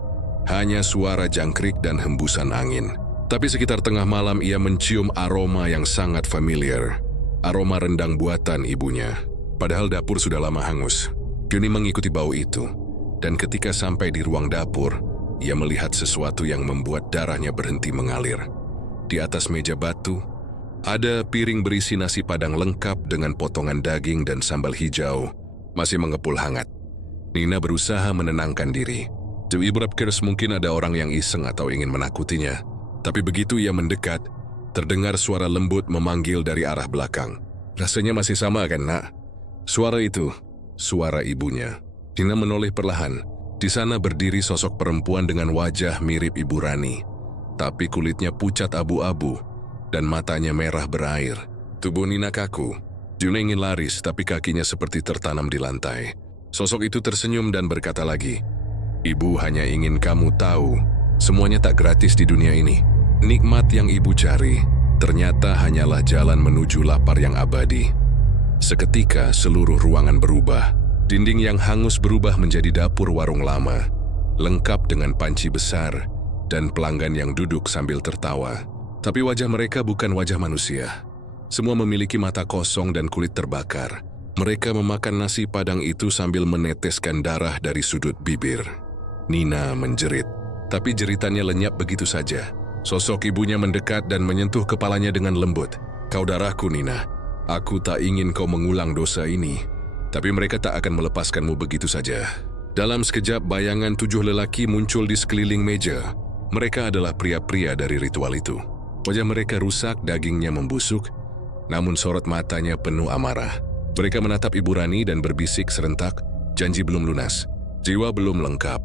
hanya suara jangkrik dan hembusan angin. Tapi sekitar tengah malam ia mencium aroma yang sangat familiar. Aroma rendang buatan ibunya. Padahal dapur sudah lama hangus. Yuni mengikuti bau itu. Dan ketika sampai di ruang dapur, ia melihat sesuatu yang membuat darahnya berhenti mengalir. Di atas meja batu, ada piring berisi nasi padang lengkap dengan potongan daging dan sambal hijau, masih mengepul hangat. Nina berusaha menenangkan diri. Ibu berpikir mungkin ada orang yang iseng atau ingin menakutinya. Tapi begitu ia mendekat, terdengar suara lembut memanggil dari arah belakang. Rasanya masih sama kan, Nak? Suara itu, suara ibunya. Nina menoleh perlahan. Di sana berdiri sosok perempuan dengan wajah mirip Ibu Rani. Tapi kulitnya pucat abu-abu dan matanya merah berair. Tubuh Nina kaku. Juna ingin laris, tapi kakinya seperti tertanam di lantai. Sosok itu tersenyum dan berkata lagi, "Ibu hanya ingin kamu tahu, semuanya tak gratis di dunia ini. Nikmat yang ibu cari, ternyata hanyalah jalan menuju lapar yang abadi." Seketika seluruh ruangan berubah. Dinding yang hangus berubah menjadi dapur warung lama, lengkap dengan panci besar dan pelanggan yang duduk sambil tertawa. Tapi wajah mereka bukan wajah manusia. Semua memiliki mata kosong dan kulit terbakar. Mereka memakan nasi padang itu sambil meneteskan darah dari sudut bibir. Nina menjerit, tapi jeritannya lenyap begitu saja. Sosok ibunya mendekat dan menyentuh kepalanya dengan lembut. "Kau darahku, Nina. Aku tak ingin kau mengulang dosa ini. Tapi mereka tak akan melepaskanmu begitu saja." Dalam sekejap bayangan 7 lelaki muncul di sekeliling meja. Mereka adalah pria-pria dari ritual itu. Wajah mereka rusak, dagingnya membusuk, namun sorot matanya penuh amarah. Mereka menatap Ibu Rani dan berbisik serentak, "Janji belum lunas, jiwa belum lengkap."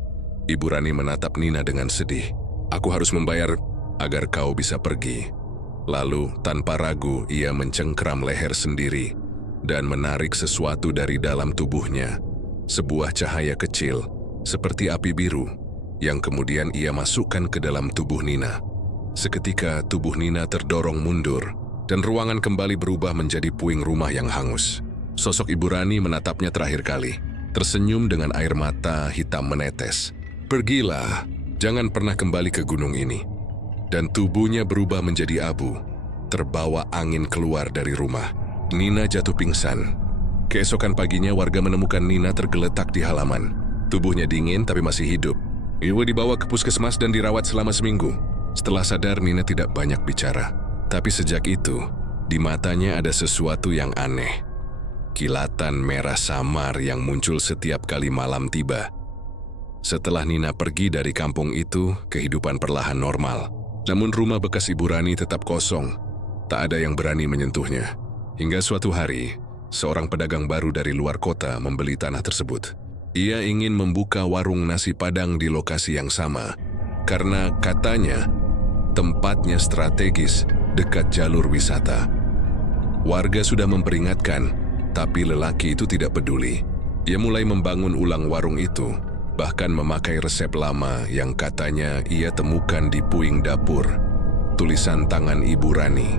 Ibu Rani menatap Nina dengan sedih. "Aku harus membayar agar kau bisa pergi." Lalu, tanpa ragu, ia mencengkram leher sendiri dan menarik sesuatu dari dalam tubuhnya, sebuah cahaya kecil, seperti api biru, yang kemudian ia masukkan ke dalam tubuh Nina. Seketika, tubuh Nina terdorong mundur, dan ruangan kembali berubah menjadi puing rumah yang hangus. Sosok Ibu Rani menatapnya terakhir kali, tersenyum dengan air mata hitam menetes. "Pergilah, jangan pernah kembali ke gunung ini." Dan tubuhnya berubah menjadi abu, terbawa angin keluar dari rumah. Nina jatuh pingsan. Keesokan paginya warga menemukan Nina tergeletak di halaman. Tubuhnya dingin tapi masih hidup. Ibu dibawa ke puskesmas dan dirawat selama seminggu. Setelah sadar, Nina tidak banyak bicara. Tapi sejak itu, di matanya ada sesuatu yang aneh. Kilatan merah samar yang muncul setiap kali malam tiba. Setelah Nina pergi dari kampung itu, kehidupan perlahan normal. Namun rumah bekas Ibu Rani tetap kosong. Tak ada yang berani menyentuhnya. Hingga suatu hari, seorang pedagang baru dari luar kota membeli tanah tersebut. Ia ingin membuka warung nasi Padang di lokasi yang sama, karena katanya tempatnya strategis dekat jalur wisata. Warga sudah memperingatkan, tapi lelaki itu tidak peduli. Ia mulai membangun ulang warung itu, bahkan memakai resep lama yang katanya ia temukan di puing dapur. Tulisan tangan Ibu Rani.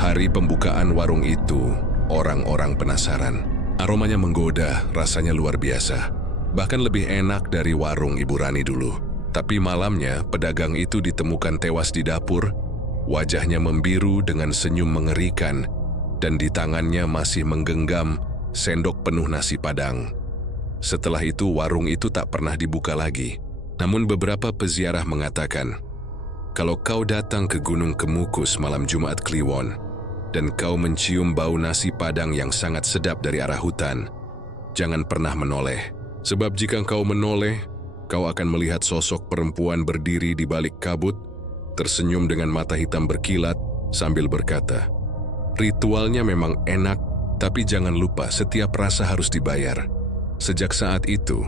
Hari pembukaan warung itu, orang-orang penasaran. Aromanya menggoda, rasanya luar biasa. Bahkan lebih enak dari warung Ibu Rani dulu. Tapi malamnya, pedagang itu ditemukan tewas di dapur. Wajahnya membiru dengan senyum mengerikan, dan di tangannya masih menggenggam sendok penuh nasi Padang. Setelah itu, warung itu tak pernah dibuka lagi. Namun beberapa peziarah mengatakan, kalau kau datang ke Gunung Kemukus malam Jumat Kliwon, dan kau mencium bau nasi Padang yang sangat sedap dari arah hutan, jangan pernah menoleh. Sebab jika kau menoleh, kau akan melihat sosok perempuan berdiri di balik kabut, tersenyum dengan mata hitam berkilat sambil berkata, "Ritualnya memang enak, tapi jangan lupa setiap rasa harus dibayar." Sejak saat itu,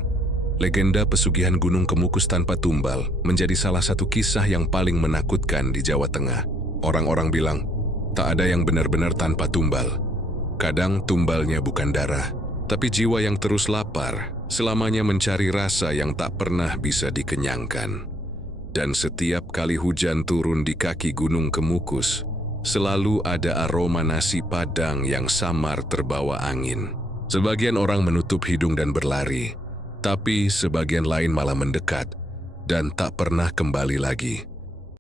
legenda pesugihan Gunung Kemukus tanpa tumbal menjadi salah satu kisah yang paling menakutkan di Jawa Tengah. Orang-orang bilang, tak ada yang benar-benar tanpa tumbal. Kadang tumbalnya bukan darah, tapi jiwa yang terus lapar, selamanya mencari rasa yang tak pernah bisa dikenyangkan. Dan setiap kali hujan turun di kaki Gunung Kemukus, selalu ada aroma nasi Padang yang samar terbawa angin. Sebagian orang menutup hidung dan berlari, tapi sebagian lain malah mendekat dan tak pernah kembali lagi.